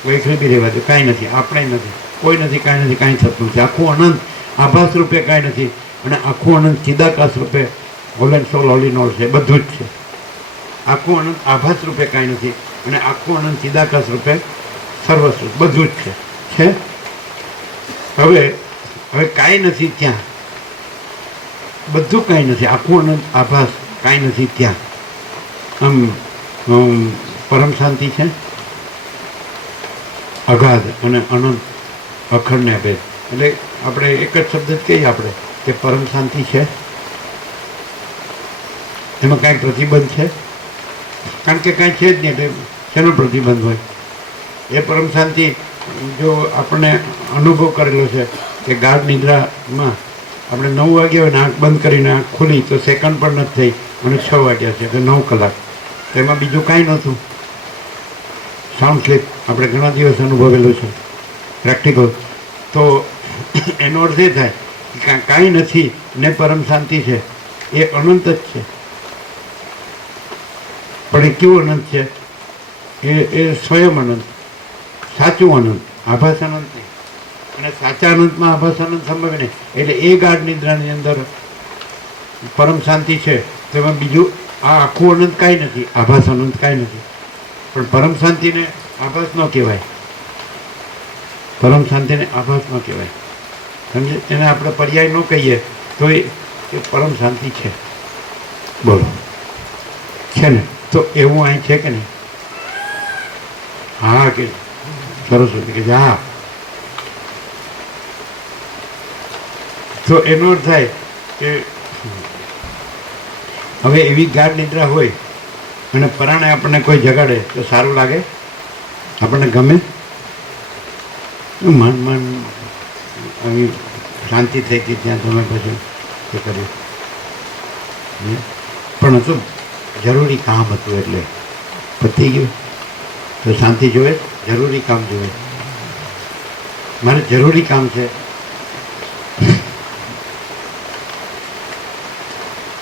વૈખરી બી રહેવા દો. કાંઈ નથી, આપણે નથી, કોઈ નથી, કાંઈ નથી, કાંઈ થતું નથી. આખું અનંત આભાસ રૂપે કાંઈ નથી અને આખું અનંત ચિદાકાશ રૂપે whole and soul, whole in all છે, બધું જ છે. આખું અનંત આભાસ રૂપે કાંઈ નથી અને આખું અનંત ચિદાકાશ રૂપે સર્વસ્વ બધું જ છે. હવે કાંઈ નથી ત્યાં, બધું કાંઈ નથી, આખું અનંત આભાસ કાંઈ નથી ત્યાં. આમ પરમ શાંતિ છે, અગાધ અને અનંત, અખંડ ને અભેદ. એટલે આપણે એક જ શબ્દ જ કહીએ આપણે કે પરમ શાંતિ છે. એમાં કાંઈ પ્રતિબંધ છે? કારણ કે કાંઈ છે જ નહીં, એટલે શેનો પ્રતિબંધ હોય? એ પરમ શાંતિ જો આપણે અનુભવ કરેલો છે કે ગાઢ નિદ્રામાં આપણે 9 વાગ્યા હોય ને આંખ બંધ કરીને આંખ ખુલી તો સેકન્ડ પણ નથી થઈ અને 6 વાગ્યા છે એટલે 9 કલાક. તો એમાં બીજું કાંઈ નહોતું. સાઉન્ડ સ્લીપ આપણે ઘણા દિવસ અનુભવેલું છે, પ્રેક્ટિકલ. તો એનો અર્થ એ થાય કે કાંઈ નથી ને પરમ શાંતિ છે, એ અનંત જ છે. પણ એ કેવું અનંત છે? એ સ્વયં અનંત, સાચું અનંત, આભાસ અનંત નહીં. અને સાચા અનંતમાં આભાસ અનંત સંભવે નહીં. એટલે એ ગાઢ નિદ્રાની અંદર પરમ શાંતિ છે. તેમાં બીજું આ આખું અનંત કાંઈ નથી, આભાસ અનંત કાંઈ નથી. પણ પરમ શાંતિને આભાસ ન કહેવાય, પરમ શાંતિને આભાસ ન કહેવાય. સમજે? એને આપણે પર્યાય ન કહીએ તો એ પરમ શાંતિ છે. બોલો, છે ને? તો એવું અહીં છે કે નહીં? હા કે સરસ્વતી કે હા. તો એનો અર્થ થાય કે હવે એવી ગાઢ નિદ્રા હોય અને પરાણે આપણને કોઈ જગાડે તો સારું લાગે, આપણને ગમે? મન મન આવી શાંતિ થઈ ગઈ ત્યાં તમે પછી એ કર્યું. પણ હતું જરૂરી કામ હતું એટલે પતી ગયું. તો શાંતિ જોવે, જરૂરી કામ જોવે. મારે જરૂરી કામ છે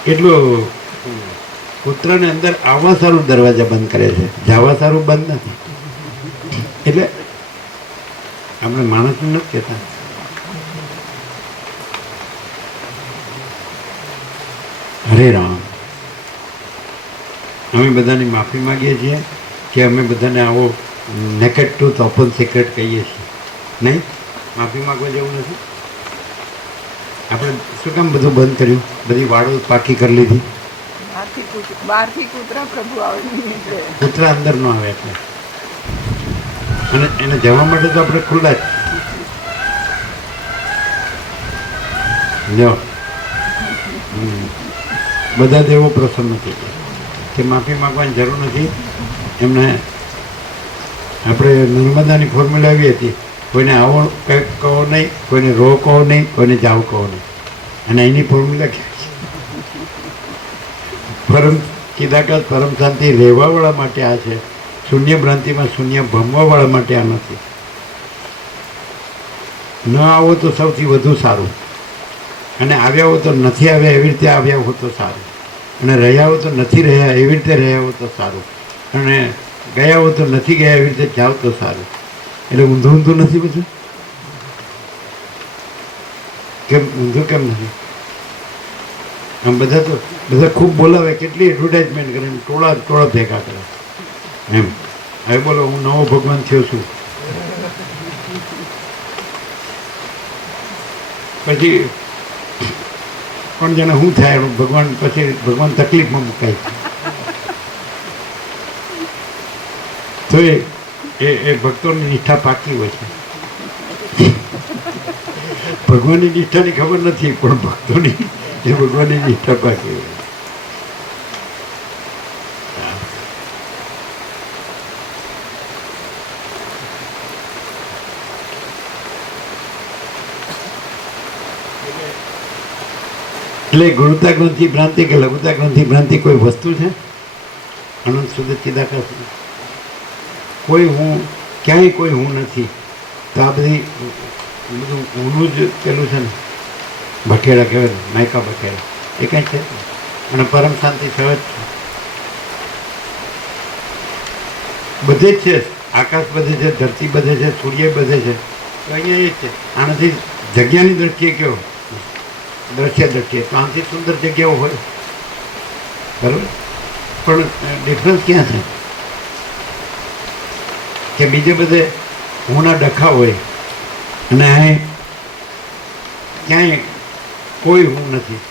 એટલું. પુત્રને અંદર આવવા સારું દરવાજા બંધ કરે છે, જવા સારું બંધ નથી. એટલે આપણે માણસને નથી કહેતા. હરે રામ. અમે બધાની માફી માગીએ છીએ કે અમે બધાને આવો નેકેડ ટ્રુથ ઓપન સિક્રેટ કહીએ છીએ. નહીં, માફી માગવા જેવું નથી. આપણે શું કામ બધું બંધ કર્યું, બધી વાળો પાકી કરી લીધી? બહારથી કૂતરા પ્રભુ આવે એટલે કૂતરા અંદર ન આવે એટલે. અને એને જવા માટે તો આપણે ખુલ્લા જ. જો બધા દેવો પ્રસન્ન થઈ ગયા કે માફી માગવાની જરૂર નથી. એમને આપણે નર્મદાની ફોર્મ્યુલા આવી હતી, કોઈને આવો કંઈક કહો નહીં, કોઈને રો કહો નહીં, કોઈને જાવ કહો નહીં. અને એની ફોર્મ્યુલા કેવી છે? પરમ ચિદાકાશ પરમ શાંતિ રહેવાવાળા માટે આ છે. શૂન્ય ભ્રાંતિમાં શૂન્ય ભમવાવાળા માટે આ નથી. ન આવો તો સૌથી વધુ સારું, અને આવ્યા હો તો નથી આવ્યા એવી રીતે આવ્યા હો તો સારું, અને રહ્યા હો તો નથી રહ્યા એવી રીતે રહ્યા હો તો સારું, અને ગયા હો તો નથી ગયા એવી રીતે જાઓ તો સારું. એટલે ઊંધું ઊંધું નથી બધું. કેમ ઊંધું કેમ નથી? આમ બધા ખૂબ બોલાવે, કેટલી એડવર્ટાઇઝમેન્ટ કરે, ટોળા ટોળા ભેગા કરે એમ. હવે બોલો, હું નવો ભગવાન થયો છું. પછી પણ જાણે શું થાય ભગવાન, પછી ભગવાન તકલીફમાં મુકાય છે. તો એ ભક્તોની નિષ્ઠા પાકી હોય છે. ભગવાનની નિષ્ઠાની ખબર નથી, પણ ભક્તોની એ ભગવાનની નિષ્ઠા પાકી હોય. એટલે ગુરુતા ગ્રંથિ ભ્રાંતિ કે લઘુતા ગ્રંથિ ભ્રાંતિ કોઈ વસ્તુ છે? અનંત શુદ્ધ ચિદાકાશ કોઈ હું, ક્યાંય કોઈ હું નથી. તો આ બધું ઊનું જ પેલું છે ને, બખેડા કહેવાય, માયકા બખેડા, એ કંઈ છે. અને પરમ શાંતિ સહજ છે, બધે જ છે. આકાશ બધે છે, ધરતી બધે છે, સૂર્ય બધે છે. તો અહીંયા એ જ છે. આનાથી જગ્યાની દ્રષ્ટિએ કયો દ્રશ્ય દ્રષ્ટિએ તો આનાથી સુંદર જગ્યાઓ હોય, બરાબર. પણ ડિફરન્સ ક્યાં છે કે બીજે બધે હુંના ડખા હોય અને અહીં ક્યાંય કોઈ હું નથી,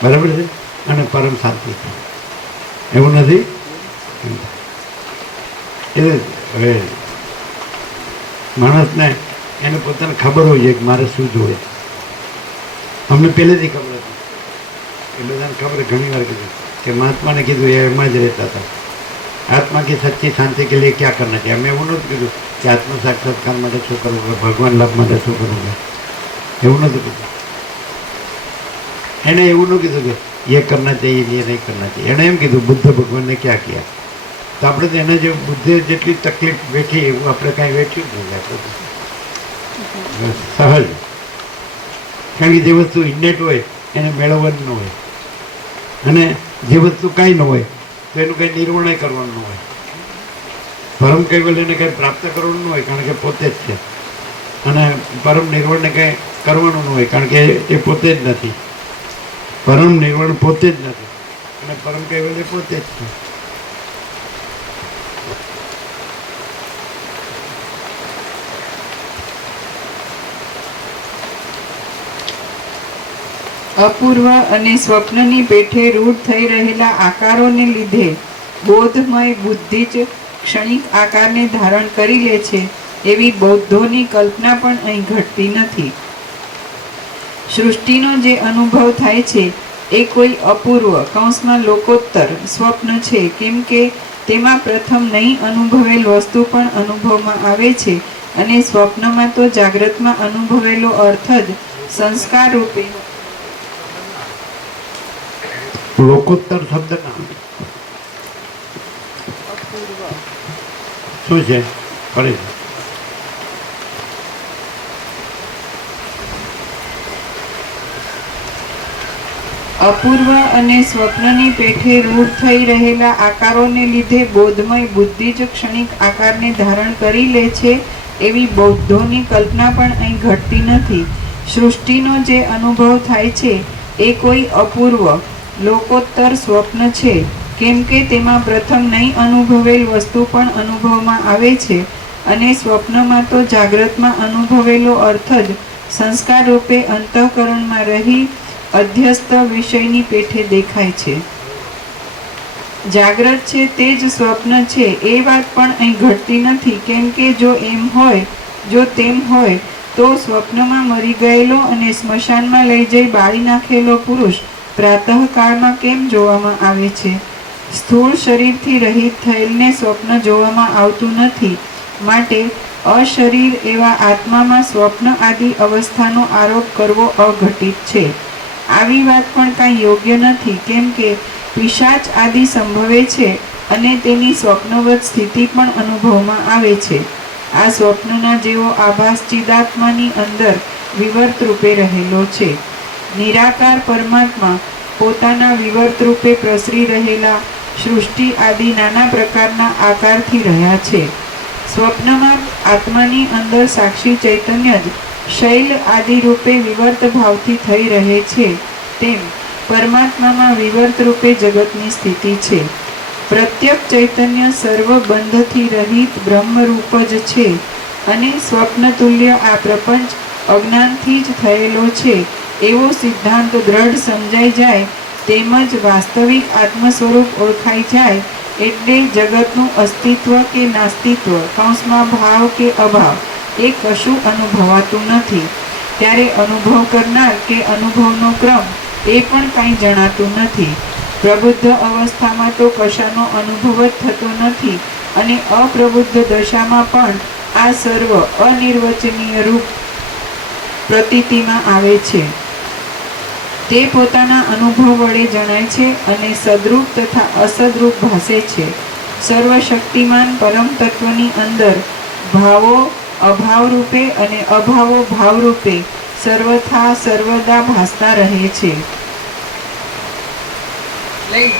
બરાબર છે. અને પરમ શાંતિ છે, એવું નથી. એટલે હવે માણસને એને પોતાને ખબર હોય છે કે મારે શું જોઈએ. અમને પહેલેથી ખબર હતી, એ બધાને ખબર ઘણી વાર કીધું કે મહાત્માને કીધું એ એમાં જ રહેતા હતા. આત્મા की सच्ची शांति के लिए क्या करना चाहिए? અમે એવું નહોતું કીધું કે આત્મ સાક્ષાત્કાર માટે શું કરવું, ભગવાન લાભ માટે શું કરવું, એવું નહોતું કીધું. એણે એવું ન કીધું કે ये करना चाहिए ये नहीं करना चाहिए. એણે એમ કીધું બુદ્ધ ભગવાનને ક્યાં કિયા. તો આપણે તો એને જે બુદ્ધે જેટલી તકલીફ વેઠી એવું આપણે કાંઈ વેઠ્યું જ નથી. સહજ. કારણ કે જે વસ્તુ ઇન્નેટ હોય એને મેળવવાનું ન હોય, અને જે વસ્તુ કાંઈ ન હોય તો એનું કંઈ નિર્વણય કરવાનું ન હોય. પરમ કૈવલ્ય એને કંઈ પ્રાપ્ત કરવાનું ન હોય, કારણ કે પોતે જ છે. અને પરમ નિર્વણને કંઈ કરવાનું ન હોય, કારણ કે એ પોતે જ નથી. પરમ નિર્વણ પોતે જ નથી, અને પરમ કૈવલ્ય પોતે જ છે. અપૂર્વ અને સ્વપ્નની પેઠે રૂઢ થઈ રહેલા આકારોને લીધે બોધમય બુદ્ધિ જ ક્ષણિક આકારને ધારણ કરી લે છે એવી બૌદ્ધોની કલ્પના પણ અહીં ઘટતી નથી. સૃષ્ટિનો જે અનુભવ થાય છે એ કોઈ અપૂર્વ કૌંસમાં લોકોત્તર સ્વપ્ન છે, કેમ કે તેમાં પ્રથમ નહીં અનુભવેલ વસ્તુ પણ અનુભવમાં આવે છે, અને સ્વપ્નમાં તો જાગ્રતમાં અનુભવેલો અર્થ જ સંસ્કાર રૂપે લોકોત્તર શબ્દ શું છે? પડે છે. અપૂર્વ અને સ્વપ્નની પેઠે રૂઢ થઈ રહેલા આકારોને લીધે બોધમય બુદ્ધિ જ ક્ષણિક આકારને ધારણ કરી લે છે, એવી બૌદ્ધોની કલ્પના પણ અહીં ઘટતી નથી. સૃષ્ટિનો જે અનુભવ થાય છે એ કોઈ અપૂર્વ લોકોત્તર સ્વપ્ન છે, કેમ કે તેમાં પ્રથમ નહીં અનુભવેલ વસ્તુ પણ અનુભવમાં આવે છે, અને સ્વપ્નમાં તો જાગ્રતમાં અનુભવેલો અર્થ જ સંસ્કાર રૂપે અંતઃકરણમાં રહી અધ્યસ્ત વિષયની પેઠે દેખાય છે. જાગ્રત છે તે જ સ્વપ્ન છે એ વાત પણ અહીં ઘટતી નથી, કેમ કે જો તેમ હોય તો સ્વપ્નમાં મરી ગયેલો અને સ્મશાનમાં લઈ જઈ બાળી નાખેલો પુરુષ પ્રાતઃકાળમાં કેમ જોવામાં આવે છે? સ્થૂળ શરીરથી રહિત થયેલને સ્વપ્ન જોવામાં આવતું નથી, માટે અશરીર એવા આત્મામાં સ્વપ્ન આદિ અવસ્થાનો આરોપ કરવો અઘટિત છે. આવી વાત પણ કાંઈ યોગ્ય નથી, કેમ કે પિશાચ આદિ સંભવે છે અને તેની સ્વપ્નવત સ્થિતિ પણ અનુભવમાં આવે છે. આ સ્વપ્નના જેવો આભાસ ચિદાત્માની અંદર વિવર્ત રૂપે રહેલો છે. નિરાકાર પરમાત્મા પોતાના વિવર્ત રૂપે પ્રસરી રહેલા સૃષ્ટિ આદિ નાના પ્રકારના આકારથી રહ્યા છે. સ્વપ્નમાં આત્માની અંદર સાક્ષી ચૈતન્ય જ શૈલ આદિ રૂપે વિવર્ત ભાવથી થઈ રહે છે, તેમ પરમાત્મામાં વિવર્ત રૂપે જગતની સ્થિતિ છે. પ્રત્યક્ષ ચૈતન્ય સર્વ બંધથી રહિત બ્રહ્મરૂપ જ છે, અને સ્વપ્ન તુલ્ય આ પ્રપંચ અજ્ઞાનથી જ થયેલો છે એવો સિદ્ધાંત દ્રઢ સમજાઈ જાય, તેમજ વાસ્તવિક આત્મ સ્વરૂપ ઓળખાઈ જાય, એટલે જગતનું અસ્તિત્વ કે નાસ્તિત્વ કૌંસમાં ભાવ કે અભાવ એ કશું અનુભવાતું નથી. ત્યારે અનુભવ કરનાર કે અનુભવનો ક્રમ એ પણ કાંઈ જણાતું નથી. પ્રબુદ્ધ અવસ્થામાં તો કશાનો અનુભવ જ થતો નથી, અને અપ્રબુદ્ધ દશામાં પણ આ સર્વ અનિર્વચનીય રૂપ પ્રતીતિમાં આવે છે. તે પોતાના અનુભવ વડે જણાય છે અને સદરૂપ તથા અસદરૂપ ભાસે છે. સર્વશક્તિમાન પરમ તત્વની અંદર ભાવો અભાવ રૂપે અને અભાવો ભાવ રૂપે સર્વથા સર્વદા ભાસતા રહે છે. ના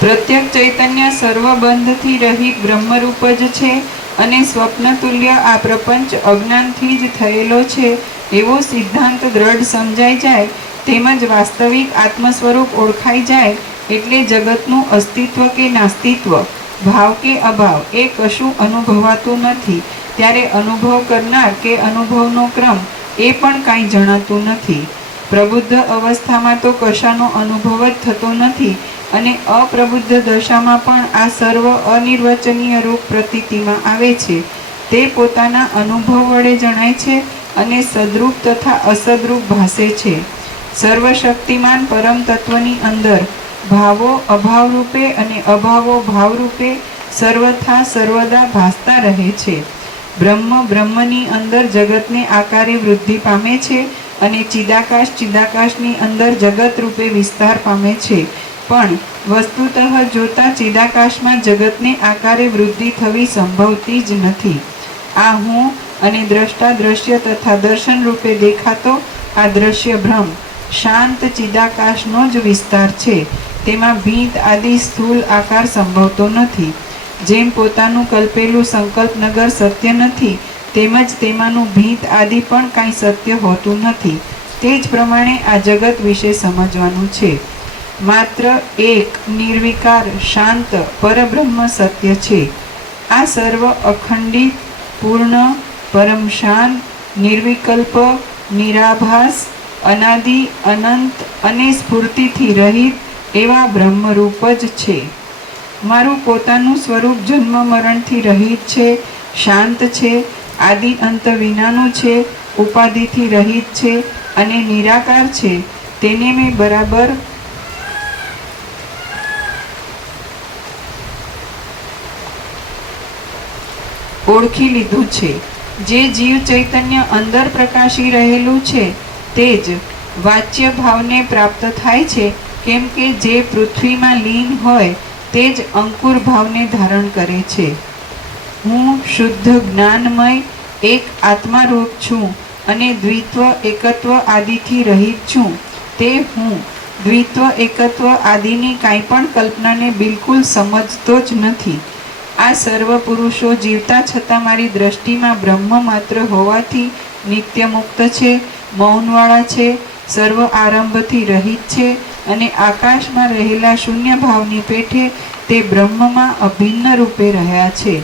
પ્રત્યક્ષ ચૈતન્ય સર્વબંધથી રહિત બ્રહ્મરૂપ જ છે, અને સ્વપ્ન તુલ્ય આ પ્રપંચ અજ્ઞાનથી જ થયેલો છે એવો સિદ્ધાંત દ્રઢ સમજાઈ જાય, તેમજ વાસ્તવિક આત્મ સ્વરૂપ ઓળખાઈ જાય, એટલે જગતનું અસ્તિત્વ કે નાસ્તિત્વ, ભાવ કે અભાવ એ કશું અનુભવાતું નથી. ત્યારે અનુભવ કરનાર કે અનુભવનો ક્રમ એ પણ કાંઈ જણાતું નથી. પ્રબુદ્ધ અવસ્થામાં તો કશાનો અનુભવ જ થતો નથી, અને અપ્રબુદ્ધ દશામાં પણ આ સર્વ અનિર્વચનીય રૂપ પ્રતીતિમાં આવે છે. તે પોતાના અનુભવ વડે જણાય છે અને સદરૂપ તથા અસદરૂપ ભાસે છે. સર્વશક્તિમાન પરમ તત્વની અંદર ભાવો અભાવ રૂપે અને અભાવો ભાવ રૂપે સર્વથા સર્વદા ભાસતા રહે છે. બ્રહ્મની અંદર જગતને આકારે વૃદ્ધિ પામે છે, અને ચિદાકાશની અંદર જગત રૂપે વિસ્તાર પામે છે. પણ વસ્તુતઃ જોતા ચિદાકાશમાં જગતને આકારે વૃદ્ધિ થવી સંભવતી જ નથી. આ હું અને દ્રષ્ટા દ્રશ્ય તથા દર્શન રૂપે દેખાતો આ દ્રશ્ય ભ્રમ શાંત ચિદાકાશનો જ વિસ્તાર છે. તેમાં ભીત આદિ સ્થૂલ આકાર સંભવતો નથી. જેમ પોતાનું કલ્પેલું સંકલ્પ નગર સત્ય નથી, તેમજ તેમાંનું ભીત આદિ પણ કાંઈ સત્ય હોતું નથી. તે જ પ્રમાણે આ જગત વિશે સમજવાનું છે. માત્ર એક નિર્વિકાર શાંત પરબ્રહ્મ સત્ય છે. આ સર્વ અખંડિત, પૂર્ણ, પરમ શાંત, નિર્વિકલ્પ, નિરાભાસ, અનાદિ, અનંત અને સ્ફૂર્તિથી રહિત એવા બ્રહ્મરૂપ જ છે. મારું પોતાનું સ્વરૂપ જન્મ મરણથી રહિત છે, શાંત છે, આદિ અંત વિનાનું છે, ઉપાધિથી રહિત છે અને નિરાકાર છે. તેને મેં બરાબર ઓળખી લીધું છે. જે જીવ ચૈતન્ય અંદર પ્રકાશી રહેલું છે તે જ વાચ્ય ભાવને પ્રાપ્ત થાય છે. કેમ કે જે પૃથ્વીમાં લીન હોય તે જ અંકુર ભાવને ધારણ કરે છે. હું શુદ્ધ જ્ઞાનમય એક આત્મારૂપ છું અને દ્વિત્વ એકત્વ આદિથી રહિત છું. તે હું દ્વિત્વ એકત્વ આદિની કાંઈ પણ કલ્પનાને બિલકુલ સમજતો જ નથી. આ સર્વ પુરુષો જીવતા છતાં મારી દ્રષ્ટિમાં બ્રહ્મ માત્ર હોવાથી નિત્ય મુક્ત છે, મૌનવાળા છે, સર્વ આરંભથી રહિત છે અને આકાશમાં રહેલા શૂન્ય ભાવની પેઠે તે બ્રહ્મમાં અભિન્ન રૂપે રહ્યા છે.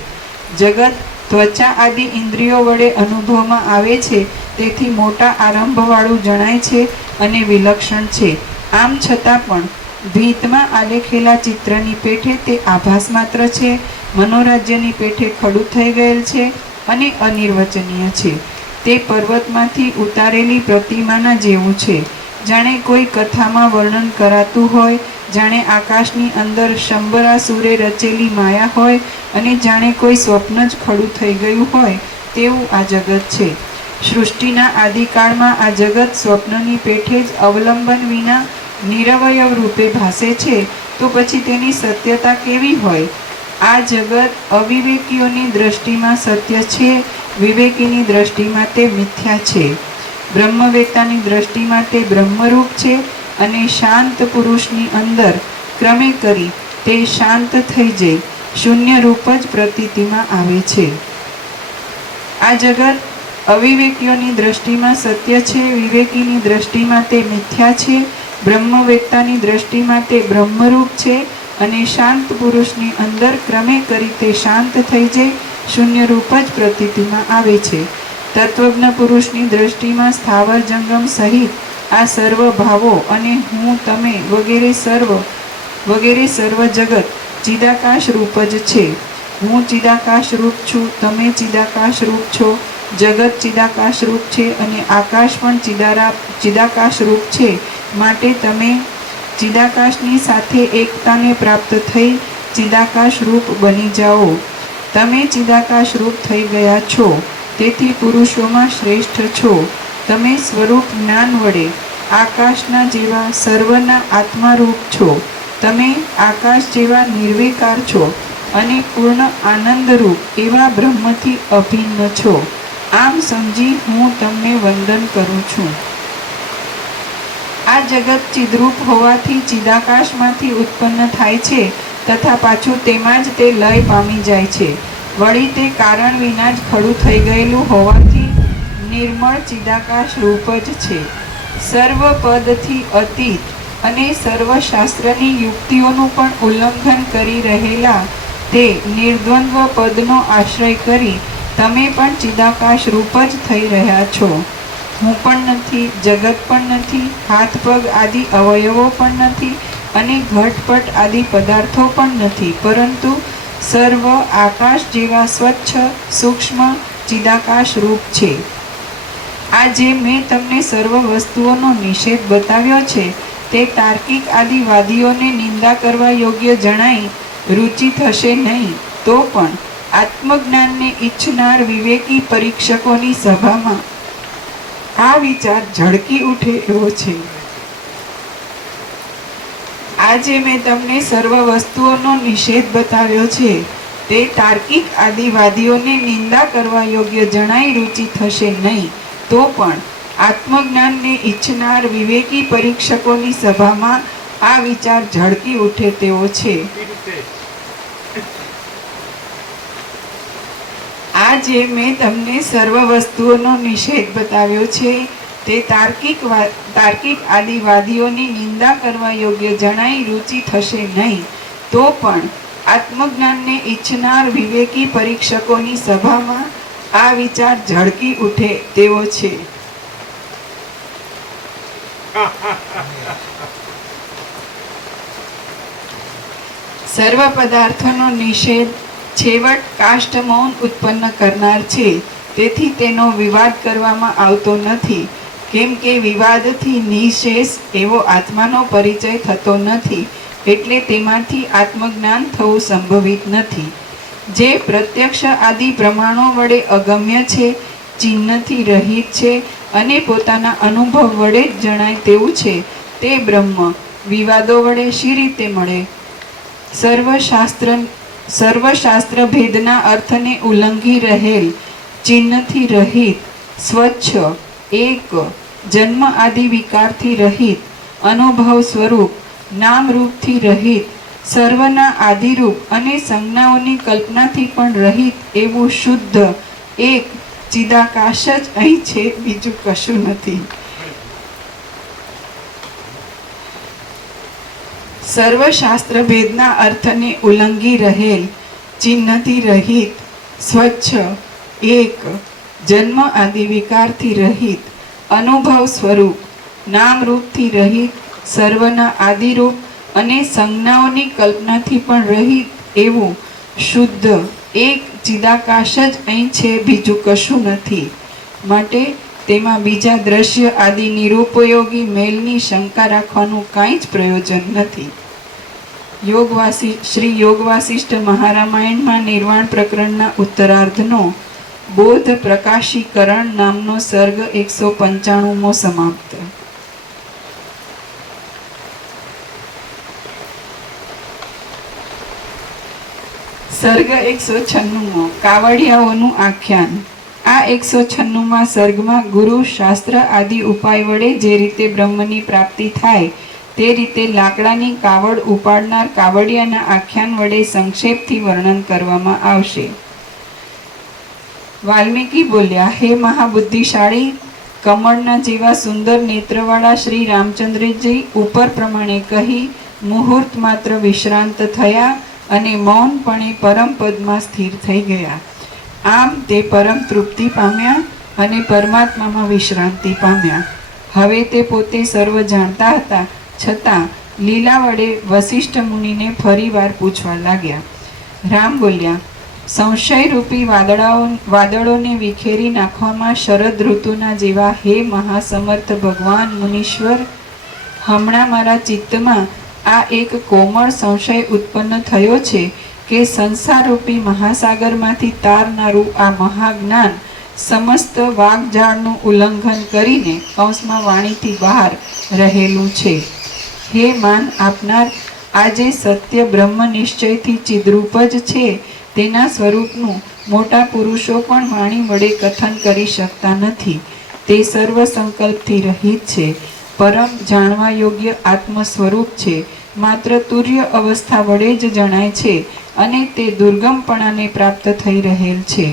જગત ત્વચા આદિ ઇન્દ્રિયો વડે અનુભવમાં આવે છે, તેથી મોટા આરંભવાળું જણાય છે અને વિલક્ષણ છે. આમ છતાં પણ ભીતમાં આલેખેલા ચિત્રની પેઠે તે આભાસ માત્ર છે, મનોરાજ્યની પેઠે ખડું થઈ ગયેલ છે અને અનિર્વચનીય છે. તે પર્વતમાંથી ઉતારેલી પ્રતિમાના જેવું છે. જાણે કોઈ કથામાં વર્ણન કરાતું હોય, જાણે આકાશની અંદર શંબરાસુરે રચેલી માયા હોય અને જાણે કોઈ સ્વપ્ન જ ખડું થઈ ગયું હોય તેવું આ જગત છે. સૃષ્ટિના આદિકાળમાં આ જગત સ્વપ્નની પેઠે જ અવલંબન વિના નિરવયવ રૂપે ભાસે છે, તો પછી તેની સત્યતા કેવી હોય? આ જગત અવિવેકીઓની દ્રષ્ટિમાં સત્ય છે, વિવેકીની દ્રષ્ટિમાં તે મિથ્યા છે. બ્રહ્મવેતાની દ્રષ્ટિમાં તે બ્રહ્મરૂપ છે અને શાંત પુરુષની અંદર ક્રમે કરી તે શાંત થઈ જઈ શૂન્ય રૂપ જ પ્રતીતિમાં આવે છે. આ જગત અવિવેકીઓની દ્રષ્ટિમાં સત્ય છે, વિવેકીની દ્રષ્ટિમાં તે મિથ્યા છે, બ્રહ્મવેતાની દ્રષ્ટિમાં તે બ્રહ્મરૂપ છે અને શાંત પુરુષની અંદર ક્રમે કરી તે શાંત થઈ જઈ શૂન્ય રૂપ જ પ્રતીતિમાં આવે છે. તત્વજ્ઞ પુરુષની દ્રષ્ટિમાં સ્થાવર જંગમ સહિત આ સર્વ ભાવો અને હું, તમે વગેરે સર્વ જગત ચિદાકાશ રૂપ જ છે. હું ચિદાકાશ રૂપ છું, તમે ચિદાકાશ રૂપ છો, જગત ચિદાકાશ રૂપ છે અને આકાશ પણ ચિદાકાશ રૂપ છે. માટે તમે ચિદાકાશની સાથે એકતાને પ્રાપ્ત થઈ ચિદાકાશ રૂપ બની જાઓ. તમે ચિદાકાશ રૂપ થઈ ગયા છો, તેથી પુરુષોમાં શ્રેષ્ઠ છો. તમે સ્વરૂપ જ્ઞાન વડે આકાશના જેવા સર્વના આત્મારૂપ છો. તમે આકાશ જેવા નિર્વિકાર છો અને પૂર્ણ આનંદરૂપ એવા બ્રહ્મથી અભિન્ન છો. આમ સમજી હું તમને વંદન કરું છું. આ જગત ચિદ્રૂપ હોવાથી ચિદાકાશમાંથી ઉત્પન્ન થાય છે તથા પાછું તેમાં જ તે લય પામી જાય છે. વળી તે કારણ વિના જ ખડું થઈ ગયેલું હોવાથી નિર્મળ ચિદાકાશ રૂપ જ છે. સર્વ પદથી અતીત અને સર્વશાસ્ત્રની યુક્તિઓનું પણ ઉલ્લંઘન કરી રહેલા તે નિર્દ્વંદ્વ પદનો આશ્રય કરી તમે પણ ચિદાકાશ રૂપ જ થઈ રહ્યા છો. હું પણ નથી, જગત પણ નથી, હાથ પગ આદિ અવયવો પણ નથી અને ઘટપટ આદિ પદાર્થો પણ નથી, પરંતુ સર્વ આકાશ જેવા સ્વચ્છ સૂક્ષ્મ ચિદાકાશ રૂપ છે. આ જે મેં તમને સર્વ વસ્તુઓનો નિષેધ બતાવ્યો છે તે તાર્કિક આદિવાદીઓને નિંદા કરવા યોગ્ય જણાઈ રુચિ થશે નહીં, તો પણ આત્મજ્ઞાનને ઈચ્છનાર વિવેકી પરીક્ષકોની સભામાં આ વિચાર ઝળકી ઉઠે એવો છે. આજે મેં તમને સર્વ વસ્તુઓનો નિષેધ બતાવ્યો છે તે તાર્કિક આદિવાદીઓને નિંદા કરવા યોગ્ય જણાઈ રુચિ થશે નહીં, તો પણ આત્મજ્ઞાનને ઈચ્છનાર વિવેકી પરીક્ષકોની સભામાં આ વિચાર ઝળકી ઉઠે તેવો છે. આજે મેં તમને સર્વ વસ્તુઓનો નિષેધ બતાવ્યો છે તે તાર્કિક આદિવાદીઓની નિંદા કરવા યોગ્ય જણાય રુચિ થશે નહીં, તો પણ આત્મજ્ઞાનને ઈચ્છનાર વિવેકી પરીક્ષકોની સભામાં આ વિચાર ઝળકી ઉઠે તેવો છે. સર્વ પદાર્થોનો નિષેધ છેવટ કાષ્ઠ મૌન ઉત્પન્ન કરનાર છે, તેથી તેનો વિવાદ કરવામાં આવતો નથી, કેમ કે વિવાદથી નિશેષ એવો આત્માનો પરિચય થતો નથી, એટલે તેમાંથી આત્મજ્ઞાન થવું સંભવિત નથી. જે પ્રત્યક્ષ આદિ પ્રમાણો વડે અગમ્ય છે, ચિહ્નથી રહિત છે અને પોતાના અનુભવ વડે જ જણાય તેવું છે, તે બ્રહ્મ વિવાદો વડે શી રીતે મળે? સર્વશાસ્ત્ર ભેદના અર્થને ઉલ્લંઘી રહેલ, ચિહ્નથી રહિત, સ્વચ્છ, એક, જન્મ આદિ વિકારથી રહિત, અનુભવ સ્વરૂપ, નામ રૂપથી રહિત, સર્વના આદિરૂપ અને સંજ્ઞાઓની કલ્પનાથી પણ રહિત એવું શુદ્ધ એક ચિદાકાશ જ અહીં છે, બીજું કશું નથી. સર્વશાસ્ત્ર ભેદના અર્થને ઉલ્લંઘી રહેલ, ચિહ્નથી રહિત, સ્વચ્છ, એક, જન્મ આદિ વિકારથી રહિત, અનુભવ સ્વરૂપ, નામ રૂપથી રહિત, સર્વના આદિરૂપ અને સંજ્ઞાઓની કલ્પનાથી પણ રહિત એવું શુદ્ધ એક ચિદાકાશ જ અહીં છે, બીજું કશું નથી. માટે તેમાં બીજા દ્રશ્ય આદિ નિરુપયોગી મેલની શંકા રાખવાનું કાંઈ જ પ્રયોજન નથી. શ્રી યોગ વાસિષ્ઠ મહારામાયણમાં નિર્વાણ પ્રકરણના ઉત્તરાર્ધનો બોધ પ્રકાશીકરણ નામનો સર્ગ 195મો સમાપ્ત. સર્ગ 196મો કાવડિયાઓનું આખ્યાન. આ 196માં સર્ગમાં ગુરુ શાસ્ત્ર આદિ ઉપાય વડે જે રીતે બ્રહ્મની પ્રાપ્તિ થાય તે રીતે લાકડાની કાવડ ઉપાડનાર કાવડિયાના આખ્યાન વડે સંક્ષેપથી વર્ણન કરવામાં આવશે. વાલ્મીકી બોલ્યા, હે મહાબુદ્ધિશાળી, કમળના જેવા સુંદર નેત્રવાળા શ્રી રામચંદ્રજી ઉપર પ્રમાણે કહી મુહૂર્ત માત્ર વિશ્રાંત થયા અને મૌનપણે પરમ પદમાં સ્થિર થઈ ગયા. આમ તે પરમ તૃપ્તિ પામ્યા અને પરમાત્મામાં વિશ્રાંતિ પામ્યા. હવે તે પોતે સર્વ જાણતા હતા, છતાં લીલા વડે વસિષ્ઠ મુનિને ફરીવાર પૂછવા લાગ્યા. રામ બોલ્યા, સંશયરૂપી વાદળોને વિખેરી નાખવામાં શરદ ઋતુના જેવા હે મહાસમર્થ ભગવાન મુનીશ્વર, હમણાં મારા ચિત્તમાં આ એક કોમળ સંશય ઉત્પન્ન થયો છે કે સંસારરૂપી મહાસાગરમાંથી તારનારું આ મહાજ્ઞાન સમસ્ત વાગજાળનું ઉલ્લંઘન કરીને કૌંસમાં વાણીથી બહાર રહેલું છે. હે માન આપનાર, આજે સત્ય બ્રહ્મ નિશ્ચયથી ચિદ્રૂપ જ છે, તેના સ્વરૂપનું મોટા પુરુષો પણ વાણી વડે કથન કરી શકતા નથી. તે સર્વ સંકલ્પથી રહિત છે, પરમ જાણવા યોગ્ય આત્મ સ્વરૂપ છે, માત્ર તુર્ય અવસ્થા વડે જ જણાય છે અને તે દુર્ગમપણાને પ્રાપ્ત થઈ રહેલ છે.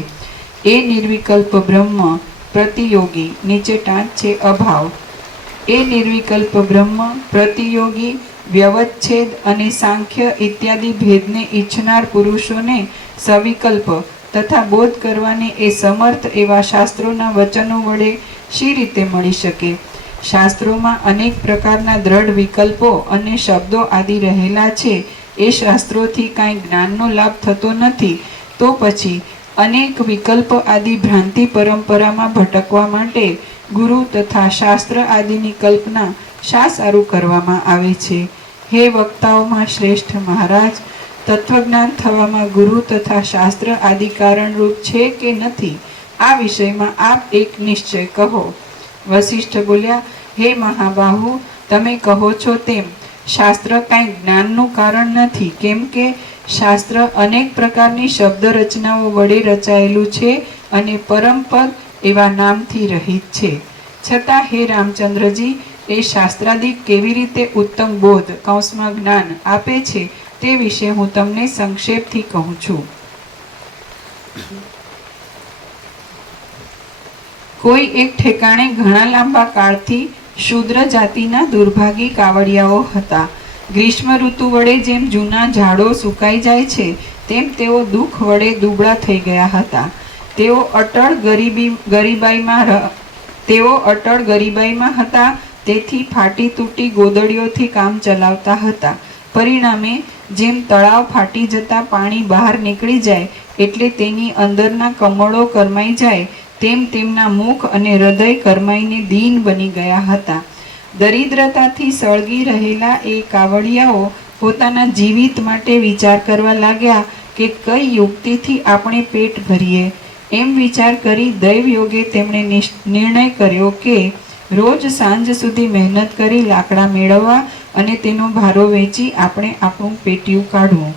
એ નિર્વિકલ્પ બ્રહ્મ પ્રતિયોગી, નીચે ટાંચ છે અભાવ. એ નિર્વિકલ્પ બ્રહ્મ પ્રતિયોગી, વ્યવચ્છેદ અને સાંખ્ય ઇત્યાદિ ભેદને ઈચ્છનાર પુરુષોને સવિકલ્પ તથા બોધ કરવાને એ સમર્થ એવા શાસ્ત્રોના વચનો વડે શી રીતે મળી શકે? શાસ્ત્રોમાં અનેક પ્રકારના દ્રઢ વિકલ્પો અને શબ્દો આદિ રહેલા છે. એ શાસ્ત્રોથી કાંઈ જ્ઞાનનો લાભ થતો નથી, તો પછી અનેક વિકલ્પ આદિ ભ્રાંતિ પરંપરામાં ભટકવા માટે ગુરુ તથા શાસ્ત્ર આદિની કલ્પના શા સારું કરવામાં આવે છે? હે વક્તાઓમાં શ્રેષ્ઠ મહારાજ, તત્વજ્ઞાન થવામાં ગુરુ તથા શાસ્ત્ર આદિ કારણરૂપ છે કે નથી? આ વિષયમાં આપ એક નિશ્ચય કહો. વસિષ્ઠ બોલ્યા, હે મહાબાહુ, તમે કહો છો તેમ શાસ્ત્ર કાંઈ જ્ઞાનનું કારણ નથી, કેમ કે શાસ્ત્ર અનેક પ્રકારની શબ્દ રચનાઓ વડે રચાયેલું છે અને પરમપદ એવા નામથી રહિત છે. છતાં હે રામચંદ્રજી, એ શાસ્ત્રાદિક કેવી રીતે ઉત્તમ બોધ કૌંસમાં જ્ઞાન આપે છે તે વિશે હું તમને સંક્ષેપથી કહું છું. કોઈ એક ઠેકાણે ઘણા લાંબા કાળથી શૂદ્ર જાતિના દુર્ભાગી કાવડિયાઓ હતા. ગ્રીષ્મ ઋતુ વડે જેમ જૂના ઝાડો સુકાઈ જાય છે તેમ તેઓ દુઃખ વડે દુબળા થઈ ગયા હતા. તેઓ અટળ ગરીબાઈમાં હતા. તેથી ફાટી તૂટી ગોદડીઓથી કામ ચલાવતા હતા. પરિણામે જેમ તળાવ ફાટી જતા પાણી બહાર નીકળી જાય એટલે તેની અંદરના કમળો કરમાઈ જાય તેમ તેમના મુખ અને હૃદય કરમાઈને દીન બની ગયા હતા. દરિદ્રતાથી સળગી રહેલા એ કાવડિયાઓ પોતાના જીવિત માટે વિચાર કરવા લાગ્યા કે કઈ યુક્તિથી આપણે પેટ ભરીએ. એમ વિચાર કરી દૈવયોગે તેમણે નિર્ણય કર્યો કે રોજ સાંજ સુધી મહેનત કરી લાકડા મેળવવા અને તેનો ભારો વેચી આપણે આપણું પેટીયું કાઢવું.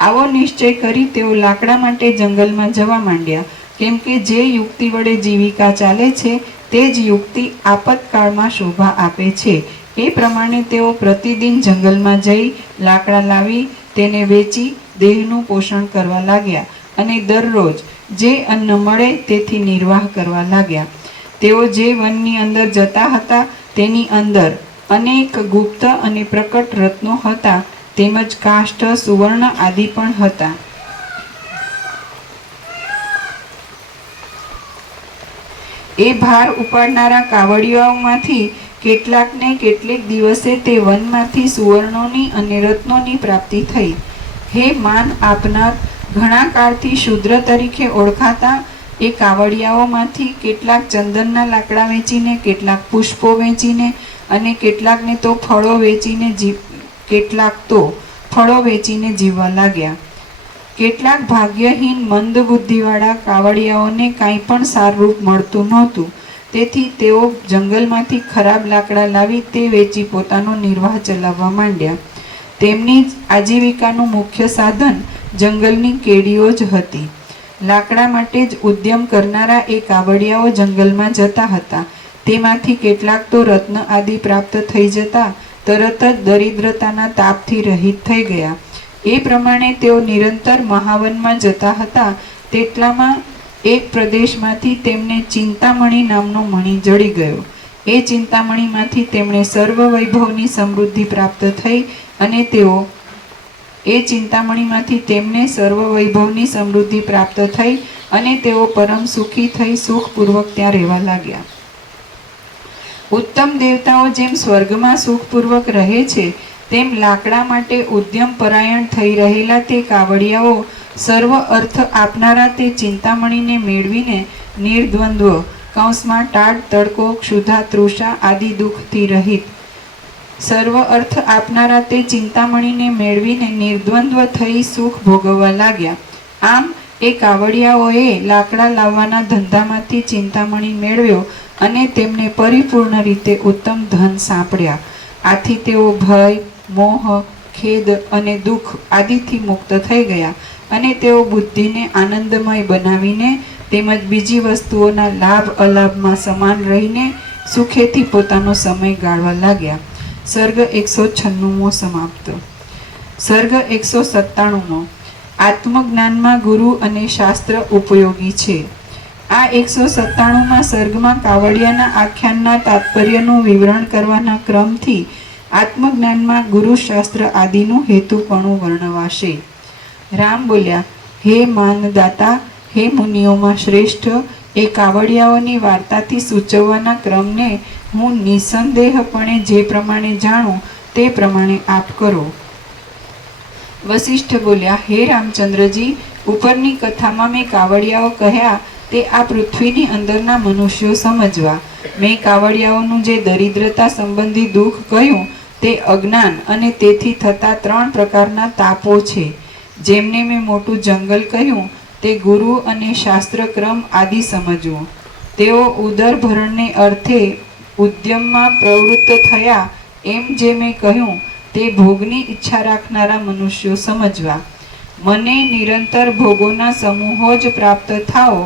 આવો નિશ્ચય કરી તેઓ લાકડા માટે જંગલમાં જવા માંડ્યા. કેમ કે જે યુક્તિ વડે જીવિકા ચાલે છે તે જ યુક્તિ આપતકાળમાં શોભા આપે છે. એ પ્રમાણે તેઓ પ્રતિદિન જંગલમાં જઈ લાકડા લાવી તેને વેચી દેહનું પોષણ કરવા લાગ્યા અને દરરોજ જે અન્ન મળે તેથી નિર્વાહ કરવા લાગ્યા. તેઓ જે વનની અંદર જતા હતા તેની અંદર અનેક ગુપ્ત અને પ્રકટ રત્નો હતા, તેમજ કાષ્ઠ, સુવર્ણ આદિ પણ હતા. એ ભાર ઉપાડનારા કાવડિયાઓમાંથી કેટલાકને કેટલેક દિવસે તે વનમાંથી સુવર્ણોની અને રત્નોની પ્રાપ્તિ થઈ. હે માન આપનાર, ઘણા કાળથી શૂદ્ર તરીકે ઓળખાતા એ કાવડિયાઓમાંથી કેટલાક ચંદનના લાકડા વેચીને, કેટલાક પુષ્પો વેચીને અને કેટલાક તો ફળો વેચીને જીવવા લાગ્યા. કેટલાક ભાગ્યહીન મંદ બુદ્ધિવાળા કાવડિયાઓને કાંઈ પણ સારરૂપ મળતું નહોતું. તેથી તેઓ જંગલમાંથી ખરાબ લાકડા લાવી તે વેચી પોતાનો નિર્વાહ ચલાવવા માંડ્યા. તેમની આજીવિકાનું મુખ્ય સાધન જંગલની કેડીઓ જ હતી. લાકડા માટે જ ઉદ્યમ કરનારા એ કાવડિયાઓ જંગલમાં જતા હતા. તેમાંથી કેટલાક તો રત્ન આદિ પ્રાપ્ત થઈ જતા તરત જ દરિદ્રતાના તાપથી રહિત થઈ ગયા. એ પ્રમાણે તેઓ નિરંતર મહાવનમાં જતા હતા. તેટલામાં એક પ્રદેશમાંથી તેમને ચિંતામણી નામનો મણી જડી ગયો. એ ચિંતામણીમાંથી તેમણે સર્વ વૈભવની સમૃદ્ધિ પ્રાપ્ત થઈ અને તેઓ પરમ સુખી થઈ સુખપૂર્વક ત્યાં રહેવા લાગ્યા. ઉત્તમ દેવતાઓ જેમ સ્વર્ગમાં સુખપૂર્વક રહે છે તેમ લાકડા માટે ઉદ્યમ પરાયણ થઈ રહેલા તે કાવડિયાઓ સર્વ અર્થ આપનારા તે ચિંતામણીને મેળવીને નિર્દ્વંદ્વ ટાઢ, તડકો, ક્ષુધા, તૃષા આદિ દુઃખથી રહિત સર્વ અર્થ આપનારા તે ચિંતામણીને મેળવીને નિર્દ્વંદ્વ થઈ સુખ ભોગવવા લાગ્યા. આમ એ કાવડિયાઓએ લાકડા લાવવાના ધંધામાંથી ચિંતામણી મેળવ્યો અને તેમને પરિપૂર્ણ રીતે ઉત્તમ ધન સાંપડ્યા. આથી તેઓ ભય, મોહ, ખેદ અને દુઃખ આદિથી મુક્ત થઈ ગયા અને તેઓ બુદ્ધિને આનંદમય બનાવીને તેમજ બીજી વસ્તુઓના લાભ અલાભમાં સમાન રહીને સુખેથી પોતાનો સમય ગાળવા લાગ્યા. સર્ગ 196મો સમાપ્ત. સર્ગ 197મો. આત્મજ્ઞાનમાં ગુરુ અને શાસ્ત્ર ઉપયોગી છે. આ 197માં સર્ગમાં કાવડિયાના આખ્યાનના તાત્પર્યનું વિવરણ કરવાના ક્રમથી આત્મજ્ઞાનમાં ગુરુશાસ્ત્ર આદિનું હેતુપણું વર્ણવાશે. રામ બોલ્યા, હે માનદાતા, હે મુનિઓમાં શ્રેષ્ઠ, એ કાવડિયાઓની વાર્તાથી સૂચવવાના ક્રમને હું નિસંદેહપણે જે પ્રમાણે જાણું તે પ્રમાણે આપ કરો. વશિષ્ઠ બોલ્યા, હે રામચંદ્રજી, ઉપરની કથામાં મેં કાવડિયાઓ કહ્યા તે આ પૃથ્વીની અંદરના મનુષ્યો સમજવા. મેં કાવડિયાઓનું જે દરિદ્રતા સંબંધી દુઃખ કહ્યું તે અજ્ઞાન અને તેથી થતા 3 પ્રકારના તાપો છે. જેમને મેં મોટું જંગલ કહ્યું તે ગુરુ અને શાસ્ત્ર ક્રમ આદિ સમજવું. તેઓ ઉદરભરણને અર્થે ઉદ્યમમાં પ્રવૃત્ત થયા એમ જે મેં કહ્યું તે ભોગની ઈચ્છા રાખનારા મનુષ્યો સમજવા. મને નિરંતર ભોગોના સમૂહો જ પ્રાપ્ત થાઓ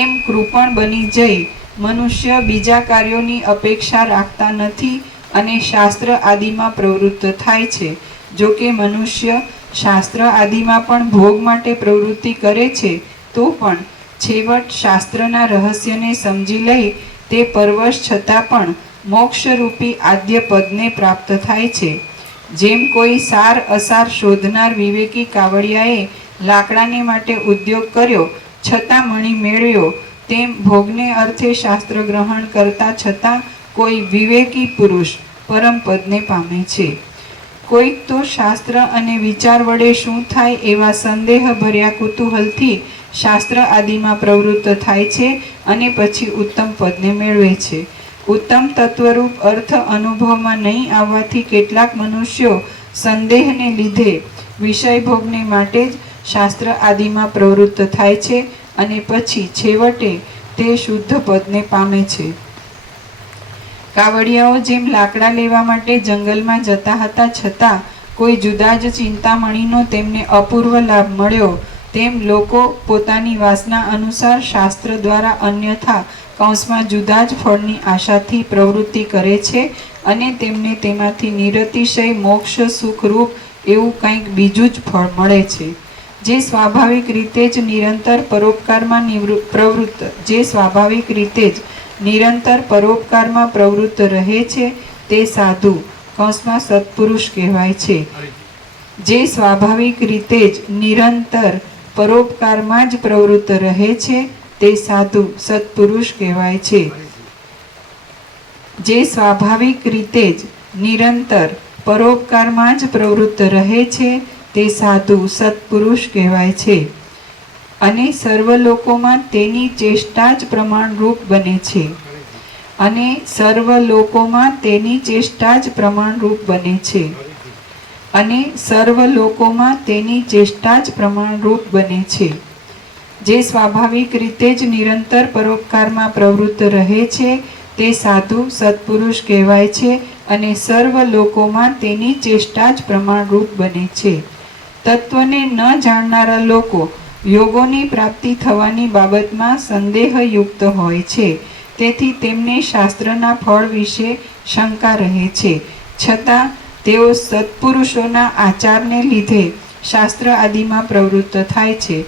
એમ કૃપણ બની જઈ મનુષ્ય બીજા કાર્યોની અપેક્ષા રાખતા નથી અને શાસ્ત્ર આદિમાં પ્રવૃત્ત થાય છે. જો કે મનુષ્ય શાસ્ત્ર આદિમાં પણ ભોગ માટે પ્રવૃત્તિ કરે છે તો પણ છેવટ શાસ્ત્રના રહસ્યને સમજી લઈ તે પરવશ છતાં પણ મોક્ષરૂપી આદ્ય પદને પ્રાપ્ત થાય છે. જેમ કોઈ સાર અસાર શોધનાર વિવેકી કાવડિયાએ લાકડાને માટે ઉદ્યોગ કર્યો છતાં મણી મેળવ્યો, તેમ ભોગને અર્થે શાસ્ત્ર ગ્રહણ કરતા છતાં કોઈ વિવેકી પુરુષ પરમ પદને પામે છે. કોઈક તો શાસ્ત્ર અને વિચાર વડે શું થાય એવા સંદેહ ભર્યા કુતૂહલથી શાસ્ત્ર આદિમાં પ્રવૃત્ત થાય છે અને પછી ઉત્તમ પદને મેળવે છે. ઉત્તમ તત્વરૂપ અર્થ અનુભવમાં નહીં આવવાથી કેટલાક મનુષ્યો સંદેહને લીધે વિષય ભોગને માટે જ શાસ્ત્ર આદિમાં પ્રવૃત્ત થાય છે અને પછી છેવટે તે શુદ્ધ પદને પામે છે. કાવડિયાઓ જેમ લાકડા લેવા માટે જંગલમાં જતા હતા છતાં કોઈ જુદા જ ચિંતામણીનો તેમને અપૂર્વ લાભ મળ્યો, તેમ લોકો પોતાની વાસના અનુસાર શાસ્ત્ર દ્વારા અન્યથા કૌંસમાં જુદા જ ફળની આશાથી પ્રવૃત્તિ કરે છે અને તેમને તેમાંથી નિરતિશય મોક્ષ સુખરૂપ એવું કંઈક બીજું જ ફળ મળે છે. જે સ્વાભાવિક રીતે જ નિરંતર પરોપકારમાં પ્રવૃત્ત રહે છે તે સાધુ કૌંસમાં સત્પુરુષ કહેવાય છે. જે સ્વાભાવિક રીતે જ નિરંતર પરોપકારમાં જ પ્રવૃત્ત રહે છે તે સાધુ સત્પુરુષ કહેવાય છે. જે સ્વાભાવિક રીતે જ નિરંતર પરોપકારમાં જ પ્રવૃત્ત રહે છે તે સાધુ સત્પુરુષ કહેવાય છે અને સર્વ લોકોમાં તેની ચેષ્ટા જ પ્રમાણરૂપ બને છે. અને સર્વ લોકોમાં તેની ચેષ્ટા જ પ્રમાણરૂપ બને છે. અને સર્વ લોકોમાં તેની ચેષ્ટા જ પ્રમાણરૂપ બને છે. જે સ્વાભાવિક રીતે જ નિરંતર પરોપકારમાં પ્રવૃત્ત રહે છે તે સાધુ સત્પુરુષ કહેવાય છે અને સર્વ લોકોમાં તેની ચેષ્ટા જ પ્રમાણરૂપ બને છે. તત્વને ન જાણનારા લોકો યોગોની પ્રાપ્તિ થવાની બાબતમાં સંદેહયુક્ત હોય છે, તેથી તેમને શાસ્ત્રના ફળ વિશે શંકા રહે છે. છતાં તેઓ સત્પુરુષોના આચારને લીધે શાસ્ત્ર આદિમાં પ્રવૃત્ત થાય છે.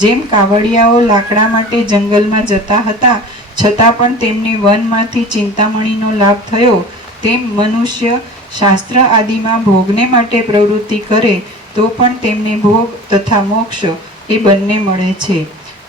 જેમ કાવડિયાઓ લાકડા માટે જંગલમાં જતા હતા છતાં પણ તેમને વનમાંથી ચિંતામણીનો લાભ થયો, તેમ મનુષ્ય શાસ્ત્ર આદિમાં ભોગને માટે પ્રવૃત્તિ કરે તો પણ તેમને ભોગ તથા મોક્ષ એ બંને મળે છે.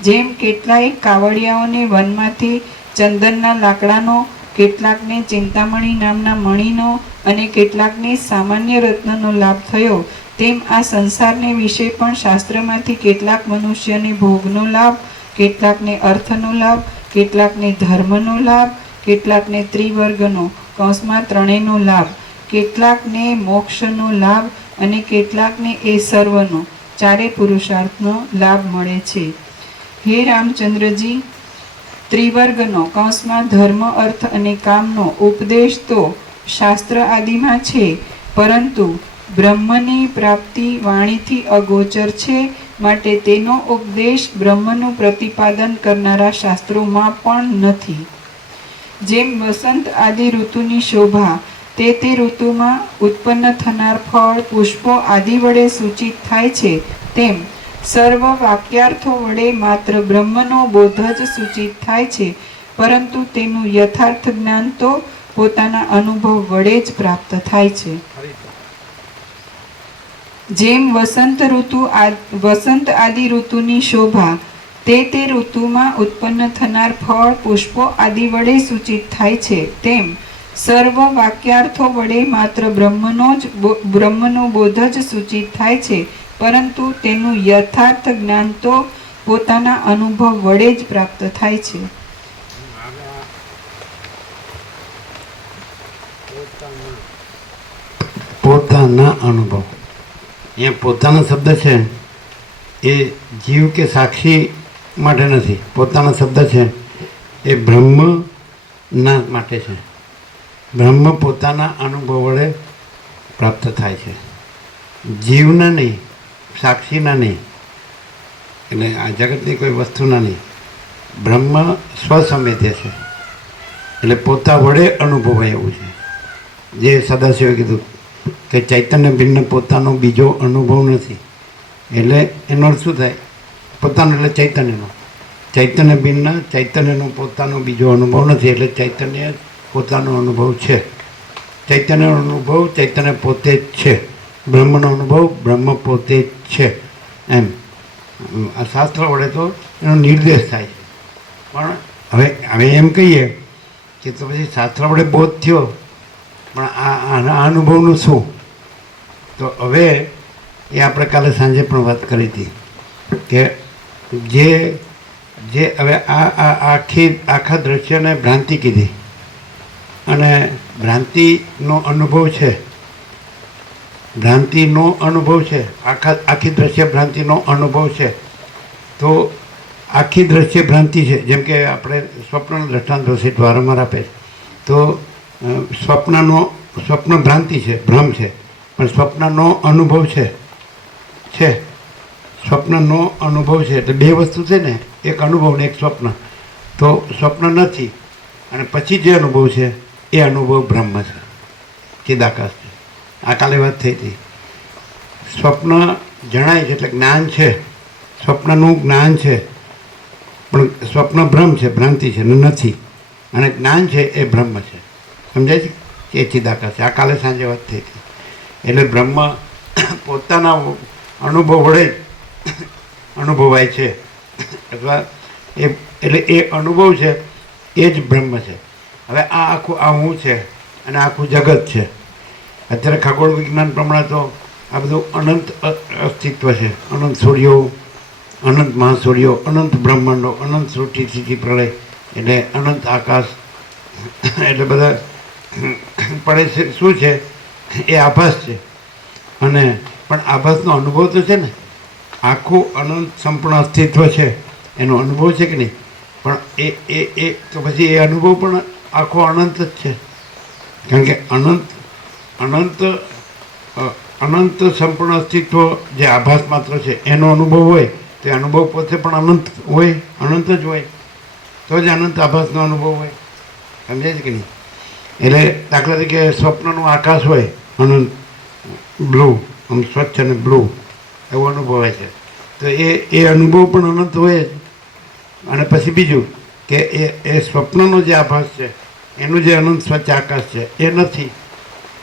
જેમ કેટલાય કાવડિયાઓને વનમાંથી ચંદનના લાકડાનો, કેટલાકને ચિંતામણી નામના મણીનો અને કેટલાકને સામાન્ય રત્નનો લાભ થયો, તેમ આ સંસારને વિશે પણ શાસ્ત્રમાંથી કેટલાક મનુષ્યને ભોગનો લાભ, કેટલાકને અર્થનો લાભ, કેટલાકને ધર્મનો લાભ, કેટલાકને ત્રિવર્ગનો કૌંસમાં ત્રણેયનો લાભ, કેટલાકને મોક્ષનો લાભ અને કેટલાકને એ સર્વનો ચારે પુરુષાર્થનો લાભ મળે છે. હે રામચંદ્રજી, ત્રિવર્ગનો કૌંસમાં ધર્મ, અર્થ અને કામનો ઉપદેશ તો શાસ્ત્ર આદિમાં છે, પરંતુ બ્રહ્મની પ્રાપ્તિ વાણીથી અગોચર છે, માટે તેનો ઉપદેશ બ્રહ્મનું પ્રતિપાદન કરનારા શાસ્ત્રોમાં પણ નથી. જેમ વસંત આદિ ઋતુની શોભા તે ઋતુમાં ઉત્પન્ન થનાર ફળ, પુષ્પો આદિ વડે સૂચિત થાય છે, તેમ સર્વ વાક્યાર્થો વડે માત્ર બ્રહ્મનો બોધ જ સૂચિત થાય છે, પરંતુ તેનું યથાર્થ જ્ઞાન તો પોતાના અનુભવ વડે જ પ્રાપ્ત થાય છે. જેમ વસંત આદિ ઋતુની શોભા તે ઋતુમાં ઉત્પન્ન થનાર ફળ, પુષ્પો આદિ વડે સૂચિત થાય છે, તેમ સર્વ વાક્યાર્થો વડે માત્ર બ્રહ્મનો બોધ જ સૂચિત થાય છે, પરંતુ તેનું યથાર્થ જ્ઞાન તો પોતાના અનુભવ વડે જ પ્રાપ્ત થાય છે. પોતાના અનુભવ, અહીંયા પોતાનો શબ્દ છે એ જીવ કે સાક્ષી માટે નથી. પોતાનો શબ્દ છે એ બ્રહ્મના માટે છે. બ્રહ્મ પોતાના અનુભવ વડે પ્રાપ્ત થાય છે, જીવના નહીં, સાક્ષીના નહીં, એટલે આ જગતની કોઈ વસ્તુના નહીં. બ્રહ્મ સ્વસંવેદ્ય છે, એટલે પોતા વડે અનુભવાય એવું છે. જે સદાશિવે કીધું કે ચૈતન્ય ભિન્ન પોતાનો બીજો અનુભવ નથી, એટલે એનો અર્થ શું થાય? પોતાનો એટલે ચૈતન્યનો. ચૈતન્ય બિનના ચૈતન્યનો પોતાનો બીજો અનુભવ નથી, એટલે ચૈતન્ય પોતાનો અનુભવ છે. ચૈતન્યનો અનુભવ ચૈતન્ય પોતે જ છે. બ્રહ્મનો અનુભવ બ્રહ્મ પોતે જ છે. એમ આ શાસ્ત્ર વડે તો એનો નિર્દેશ થાય છે. પણ હવે એમ કહીએ કે તો પછી શાસ્ત્ર વડે બોધ થયો, પણ આ અનુભવનું શું? તો હવે એ આપણે કાલે સાંજે પણ વાત કરી હતી કે જે હવે આખા દ્રશ્યને ભ્રાંતિ કીધી, અને ભ્રાંતિનો અનુભવ છે, ભ્રાંતિનો અનુભવ છે, આખી દ્રશ્ય ભ્રાંતિનો અનુભવ છે. તો આખી દ્રશ્ય ભ્રાંતિ છે, જેમ કે આપણે સ્વપ્નનો દ્રષ્ટાંત રસીદ વારંવાર આપે છે. તો સ્વપ્ન ભ્રાંતિ છે, ભ્રમ છે, પણ સ્વપ્નનો અનુભવ છે. સ્વપ્નનો અનુભવ છે એટલે બે વસ્તુ છે ને, એક અનુભવ ને એક સ્વપ્ન. તો સ્વપ્ન નથી, અને પછી જે અનુભવ છે એ અનુભવ બ્રહ્મ છે, ચિદાકાશ છે. આ કાલે વાત થઈ હતી. સ્વપ્ન જણાય છે એટલે જ્ઞાન છે, સ્વપ્નનું જ્ઞાન છે, પણ સ્વપ્ન ભ્રમ છે, ભ્રાંતિ છે ને નથી, અને જ્ઞાન છે એ બ્રહ્મ છે. સમજાય છે કે એ ચિદાકાશ છે. આ કાલે સાંજે વાત થઈ હતી. એટલે બ્રહ્મ પોતાના અનુભવ વડે અનુભવાય છે, અથવા એટલે એ અનુભવ છે એ જ બ્રહ્મ છે. હવે આ હું છે અને આખું જગત છે. અત્યારે ખગોળ વિજ્ઞાન પ્રમાણે તો આ બધું અનંત અસ્તિત્વ છે. અનંત સૂર્યો, અનંત મહાસૂર્યો, અનંત બ્રહ્માંડો, અનંત સૃષ્ટિ સ્થિતિ પ્રલય, એટલે અનંત આકાશ, એટલે બધા પડે છે. શું છે? એ આભાસ છે. અને પણ આભાસનો અનુભવ તો છે ને, આખું અનંત સંપૂર્ણ અસ્તિત્વ છે એનો અનુભવ છે કે નહીં? પણ એ તો પછી એ અનુભવ પણ આખો અનંત જ છે. કારણ કે અનંત સંપૂર્ણ અસ્તિત્વ જે આભાસ માત્ર છે એનો અનુભવ હોય તો એ અનુભવ પોતે પણ અનંત હોય, અનંત જ હોય, તો જ અનંત આભાસનો અનુભવ હોય. સમજાય છે કે નહીં? એટલે દાખલા તરીકે સ્વપ્નનું આકાશ હોય, અનંત બ્લુ, આમ સ્વચ્છ અને બ્લુ એવું અનુભવાય છે. તો એ અનુભવ પણ અનંત હોય જ. અને પછી બીજું કે એ સ્વપ્નનો જે આભાસ છે એનું જે અનંત સ્વચ્છ આકાશ છે એ નથી,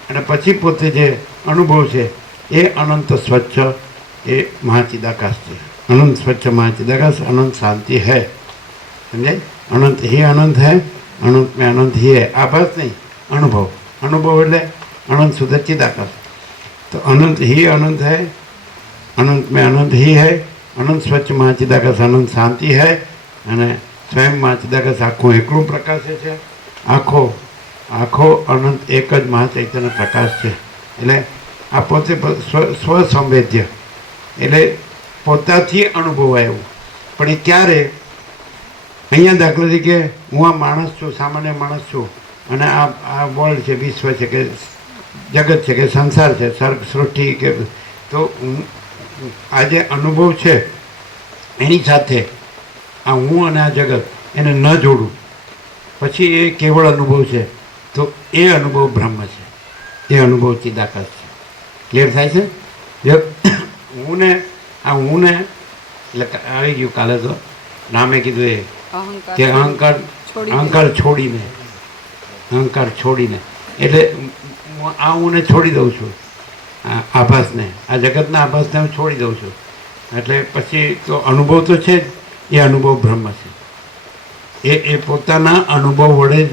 અને પછી પોતે જે અનુભવ છે એ અનંત સ્વચ્છ એ મહાચિદાકાશ છે. અનંત સ્વચ્છ મહાચિદાકાશ, અનંત શાંતિ है. समझे? अनंत ही अनंत है, अनंत में अनंत ही है. आभास नहीं, अनुभव. अनुभव એટલે अनंत शुद्ध चिदाकाश. तो अनंत ही अनंत है, अनंत में अनंत ही है, अनंत स्वच्छ महाचिदाकाश, अनंत शांति है, અને સ્વયં મહાચિદાકાશ આખું એકલું પ્રકાશે છે. આખો અનંત એક જ મહાચૈતન્ય પ્રકાશ છે. એટલે આ પોતે સ્વસંવેદ્ય, એટલે પોતાથી અનુભવાય એવું. પણ એ ક્યારે? અહીંયા દાખલા તરીકે હું આ માણસ છું, સામાન્ય માણસ છું, અને આ વર્લ્ડ છે, વિશ્વ છે, કે જગત છે, કે સંસાર છે, સર્ગ સૃષ્ટિ, કે તો આ જે અનુભવ છે એની સાથે આ હું અને આ જગત એને ન જોડું, પછી એ કેવળ અનુભવ છે. તો એ અનુભવ બ્રહ્મ છે, એ અનુભવ ચિદાકાશ છે. ક્લિયર થાય છે? હું ને એટલે આવી ગયું કાલે તો નામે કીધું એ કે અહંકાર છોડીને એટલે આ હું છોડી દઉં છું, આભાસને, આ જગતના આભાસને હું છોડી દઉં છું. એટલે પછી તો અનુભવ તો છે જ, એ અનુભવ બ્રહ્મ છે. એ પોતાના અનુભવ વડે જ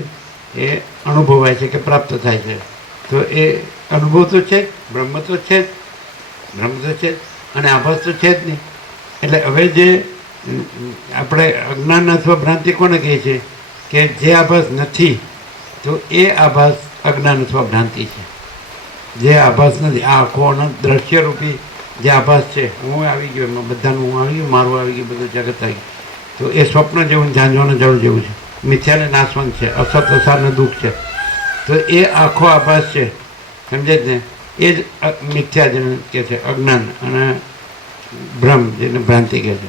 એ અનુભવાય છે કે પ્રાપ્ત થાય છે. તો એ અનુભવ તો છે જ, બ્રહ્મ તો છે જ, અને આભાસ તો છે જ નહીં. એટલે હવે જે આપણે અજ્ઞાન અથવા ભ્રાંતિ કોને કહીએ છીએ? કે જે આભાસ નથી તો એ આભાસ અજ્ઞાન અથવા ભ્રાંતિ છે. જે આભાસ નથી, આ આખો અનંત દ્રશ્યરૂપી જે આભાસ છે, હું આવી ગયો એમાં, બધાનું હું આવી ગયું, મારું આવી ગયું, બધું જગત આવી ગયું. તો એ સ્વપ્ન જેવું, ઝાંઝવાના જળ જેવું છે. મિથ્યાને નાશવંત છે, અસત અસારને દુઃખ છે. તો એ આખો આભાસ છે, સમજે જ ને? એ જ મિથ્યા જેને કહે છે, અજ્ઞાન, અને ભ્રમ જેને ભ્રાંતિ કહે છે.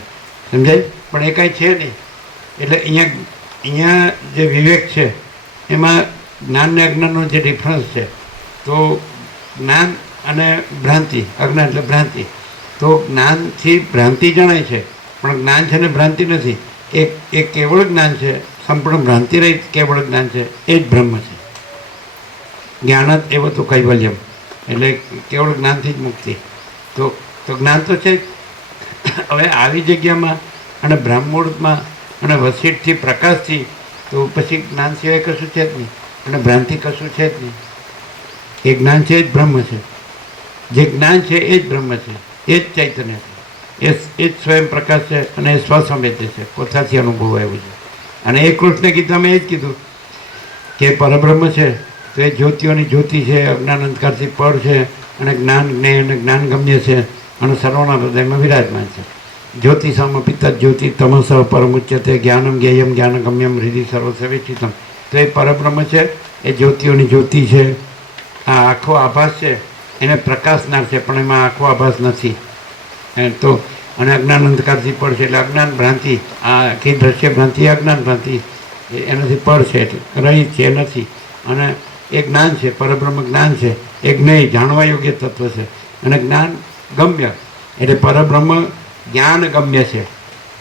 સમજાય? પણ એ કાંઈ છે નહીં. એટલે અહીંયા જે વિવેક છે એમાં જ્ઞાન ને અજ્ઞાનનો જે ડિફરન્સ છે, તો જ્ઞાન અને ભ્રાંતિ, અજ્ઞાન એટલે ભ્રાંતિ. તો જ્ઞાનથી ભ્રાંતિ જણાય છે, પણ જ્ઞાન છે ને ભ્રાંતિ નથી. એ કેવળ જ્ઞાન છે, સંપૂર્ણ ભ્રાંતિરહિત કેવળ જ્ઞાન છે, એ જ બ્રહ્મ છે. જ્ઞાન જ એવો તો કૈવલ્યમ, એટલે કેવળ જ્ઞાનથી જ મુક્તિ. તો જ્ઞાન તો છે જ. હવે આવી જગ્યામાં અને બ્રહ્મમુહૂર્તમાં અને વસીઠથી પ્રકાશથી તો પછી જ્ઞાન સિવાય કશું છે જ નહીં અને ભ્રાંતિ કશું છે જ નહીં. એ જ્ઞાન છે એ જ બ્રહ્મ છે. જે જ્ઞાન છે એ જ બ્રહ્મ છે, એ જ ચૈતન્ય છે, એ જ સ્વયં પ્રકાશ છે અને એ સ્વસંવેદ્ય છે, પોતાથી અનુભવ આવ્યું છે. અને એ કૃષ્ણ ગીતામાં એ જ કીધું કે પરબ્રહ્મ છે તો એ જ્યોતિઓની જ્યોતિ છે, અજ્ઞાન અંધકારથી પળ છે અને જ્ઞાન જ્ઞેય અને જ્ઞાન ગમ્ય છે અને સર્વના હૃદયમાં વિરાજમાન છે. જ્યોતિ સમ પિત્ત જ્યોતિ તમસ પરમુચ્યતે જ્ઞાનમ જ્ઞેયમ જ્ઞાન ગમ્યમ હૃદય સર્વસવેચિતમ. તો એ પરબ્રહ્મ છે, એ જ્યોતિઓની જ્યોતિ છે. આ આખો આભાસ છે એને પ્રકાશનાર છે, પણ એમાં આખો આભાસ નથી. તો અને અજ્ઞાન અંધકારથી પળ છે એટલે અજ્ઞાન ભ્રાંતિ, આ આખી દ્રશ્ય ભ્રાંતિ અજ્ઞાન ભ્રાંતિ એનાથી પળ છે એટલે રહી છે નથી. અને એ જ્ઞાન છે, પરબ્રહ્મ જ્ઞાન છે, એ જ્ઞેય જાણવા યોગ્ય તત્વ છે અને જ્ઞાન ગમ્ય એટલે પરબ્રહ્મ જ્ઞાન ગમ્ય છે,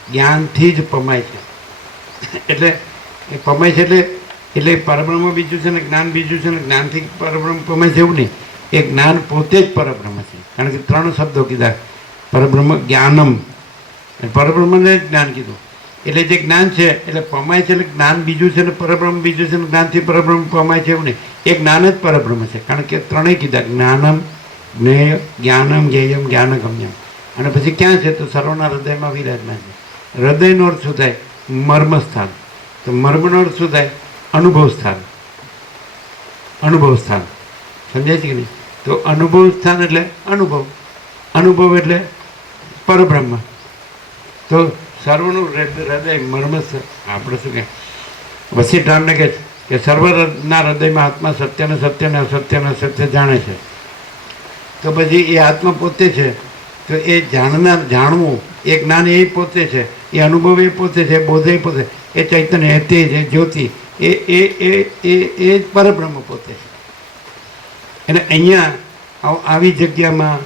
જ્ઞાનથી જ પમાય છે. એટલે એ પમાય છે એટલે પરબ્રહ્મ બીજું છે ને જ્ઞાન બીજું છે ને જ્ઞાનથી પરબ્રહ્મ પમાય છે એવું નહીં. એ જ્ઞાન પોતે જ પરબ્રહ્મ છે. કારણ કે 3 શબ્દો કીધા, પરબ્રહ્મ જ્ઞાનમ, પરબ્રહ્મને જ જ્ઞાન કીધું. એટલે જે જ્ઞાન છે એટલે પમાય છે એટલે જ્ઞાન બીજું છે ને પરબ્રહ્મ બીજું છે ને જ્ઞાનથી પરબ્રહ્મ પમાય છે એવું નહીં. એ જ્ઞાન જ પરબ્રહ્મ છે. કારણ કે 3 કીધા, જ્ઞાનમ જ્ઞેય જ્ઞાનમ જ્ઞેયમ જ્ઞાનગમ્યમ. અને પછી ક્યાં છે તો સર્વના હૃદયમાં વિરાજમાન છે. હૃદયનો અર્થ શું થાય? મર્મ સ્થાન. તો મર્મનો અર્થ શું થાય? અનુભવ સ્થાન. અનુભવ સ્થાન સમજાય છે કે નહીં? તો અનુભવ સ્થાન એટલે અનુભવ, અનુભવ એટલે પરબ્રહ્મ. તો સર્વનું હૃદય મર્મ, આપણે શું કહે, વસીઠામને કહે કે સર્વના હૃદયમાં આત્મા સત્યને સત્યને અસત્યને અસત્ય જાણે છે. તો પછી એ આત્મા પોતે છે, તો એ જાણનાર, જાણવું, એ જ્ઞાન એ પોતે છે, એ અનુભવ એ પોતે છે, બોધ એ પોતે, એ ચૈતન્ય, એ તેજ, એ જ્યોતિ, એ પરબ્રહ્મ પોતે છે. અને અહીંયા આવી જગ્યામાં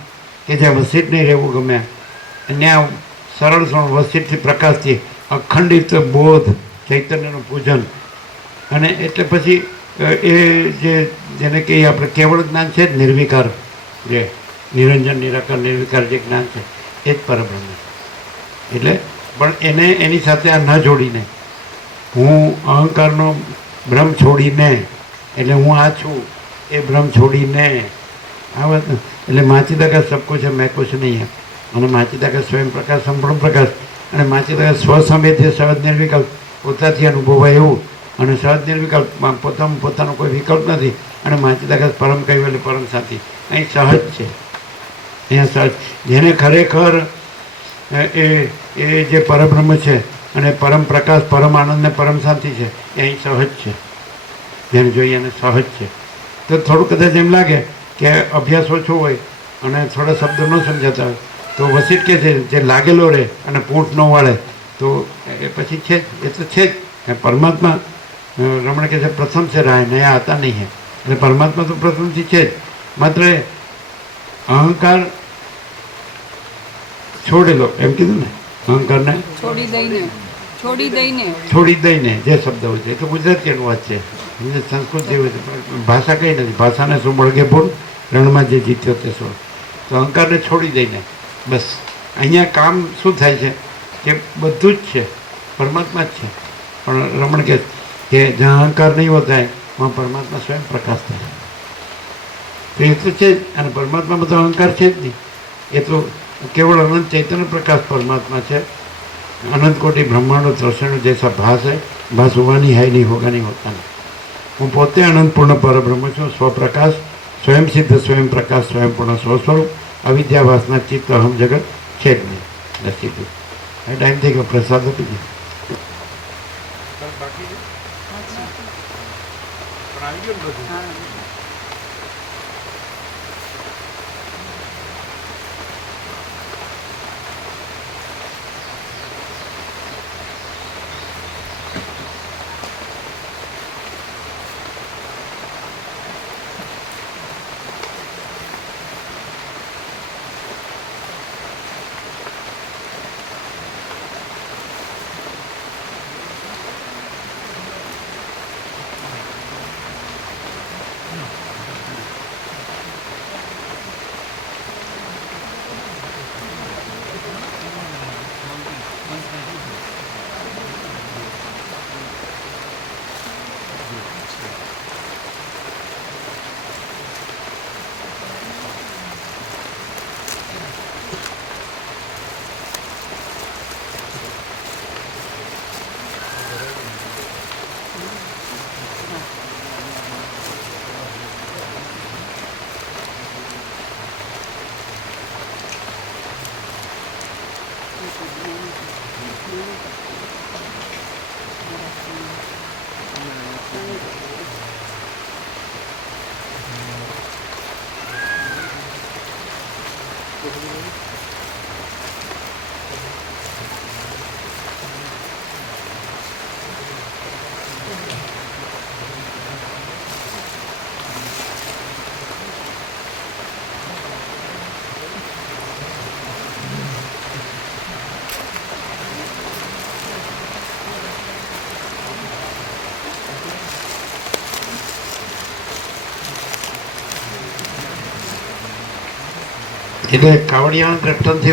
કે જ્યાં વસીઠ નહીં રહેવું ગમે, ત્યાં સરળ વસીઠથી પ્રકાશથી અખંડિત બોધ ચૈતન્યનું પૂજન. અને એટલે પછી એ જેને કહીએ આપણે કેવળ જ્ઞાન છે જ, નિર્વિકાર, જે નિરંજન નિરાકાર નિર્વિકાર જે જ્ઞાન છે એ જ પરબ્રહ્મ છે. એટલે પણ એની સાથે આ ન જોડીને, હું અહંકારનો ભ્રમ છોડીને, એટલે હું આ છું એ ભ્રમ છોડીને આ વાત, એટલે માચિતા કા સબ કુછ મેં કુછ નહીં હે, અને માચિતા કા સ્વયં પ્રકાશ સંપૂર્ણ પ્રકાશ, અને માચિતા કા સ્વસંવેદ્ય સહજ નિર્વિકલ્પ, પોતાથી અનુભવાય એવું, અને સહજ નિર્વિકલ્પમાં પોતાનો કોઈ વિકલ્પ નથી. અને માચિતા કા પરમ કહેવાય એટલે પરમ સાથી. અહીં સહજ છે, અહીંયા સહજ, જેને ખરેખર એ જે પરબ્રહ્મ છે અને પરમ પ્રકાશ, પરમ આનંદ ને પરમ શાંતિ છે, એ અહીં સહજ છે. જેને જોઈએ એને સહજ છે. તો થોડું કદાચ એમ લાગે કે અભ્યાસ ઓછો હોય અને થોડા શબ્દો ન સમજાતા હોય તો વસીઠ કે છે જે લાગેલો રહે અને પૂંઠ ન વાળે તો એ પછી છે જ, એ તો છે જ. પરમાત્મા રમણ કહે છે પ્રથમ છે રાય નયા હતા નહીં હે, એટલે પરમાત્મા તો પ્રથમથી છે જ. માત્ર અહંકાર છોડેલો, એમ કીધું ને, અહંકારને છોડી દઈને જે શબ્દ હોય છે એ તો ગુજરાતી અનુવાદ છે, સંસ્કૃત જેવું છે, ભાષા કઈ નથી. ભાષાને શું બળગે ભૂલ, રણમાં જે જીત્યો તે સોળ. તો અહંકારને છોડી દઈને બસ અહીંયા કામ શું થાય છે કે બધું જ છે, પરમાત્મા જ છે. પણ રમણ કહે કે જ્યાં અહંકાર નહીં હોતા વहाँ પરમાત્મા સ્વયં પ્રકાશ થાય. તો એ તો છે જ. અને પરમાત્મામાં તો અહંકાર છે જ નહીં. એ તો કેવળ અનંત ચૈતન્ય પ્રકાશ પરમાत्मा છે. अनंत कोटि ब्रह्मांडो दर्शन जैसा भास है, भास हुआ नहीं है, नहीं होगा नहीं होता नहीं. હું પોતે અનંત પૂર્ણ પરબ્રહ્મ છું, સ્વપ્રકાશ, સ્વયં સિદ્ધ, સ્વયં પ્રકાશ, સ્વયં પૂર્ણ સ્વસ્વરૂપ, અવિદ્યાવાસના ચિત્ત અહમ જગત છે જ નહીં. સીધું એ ટાઈમ થઈ ગયો, પ્રસાદ આપી દે. એટલે કાવડિયાના દ્રષ્ટાંતથી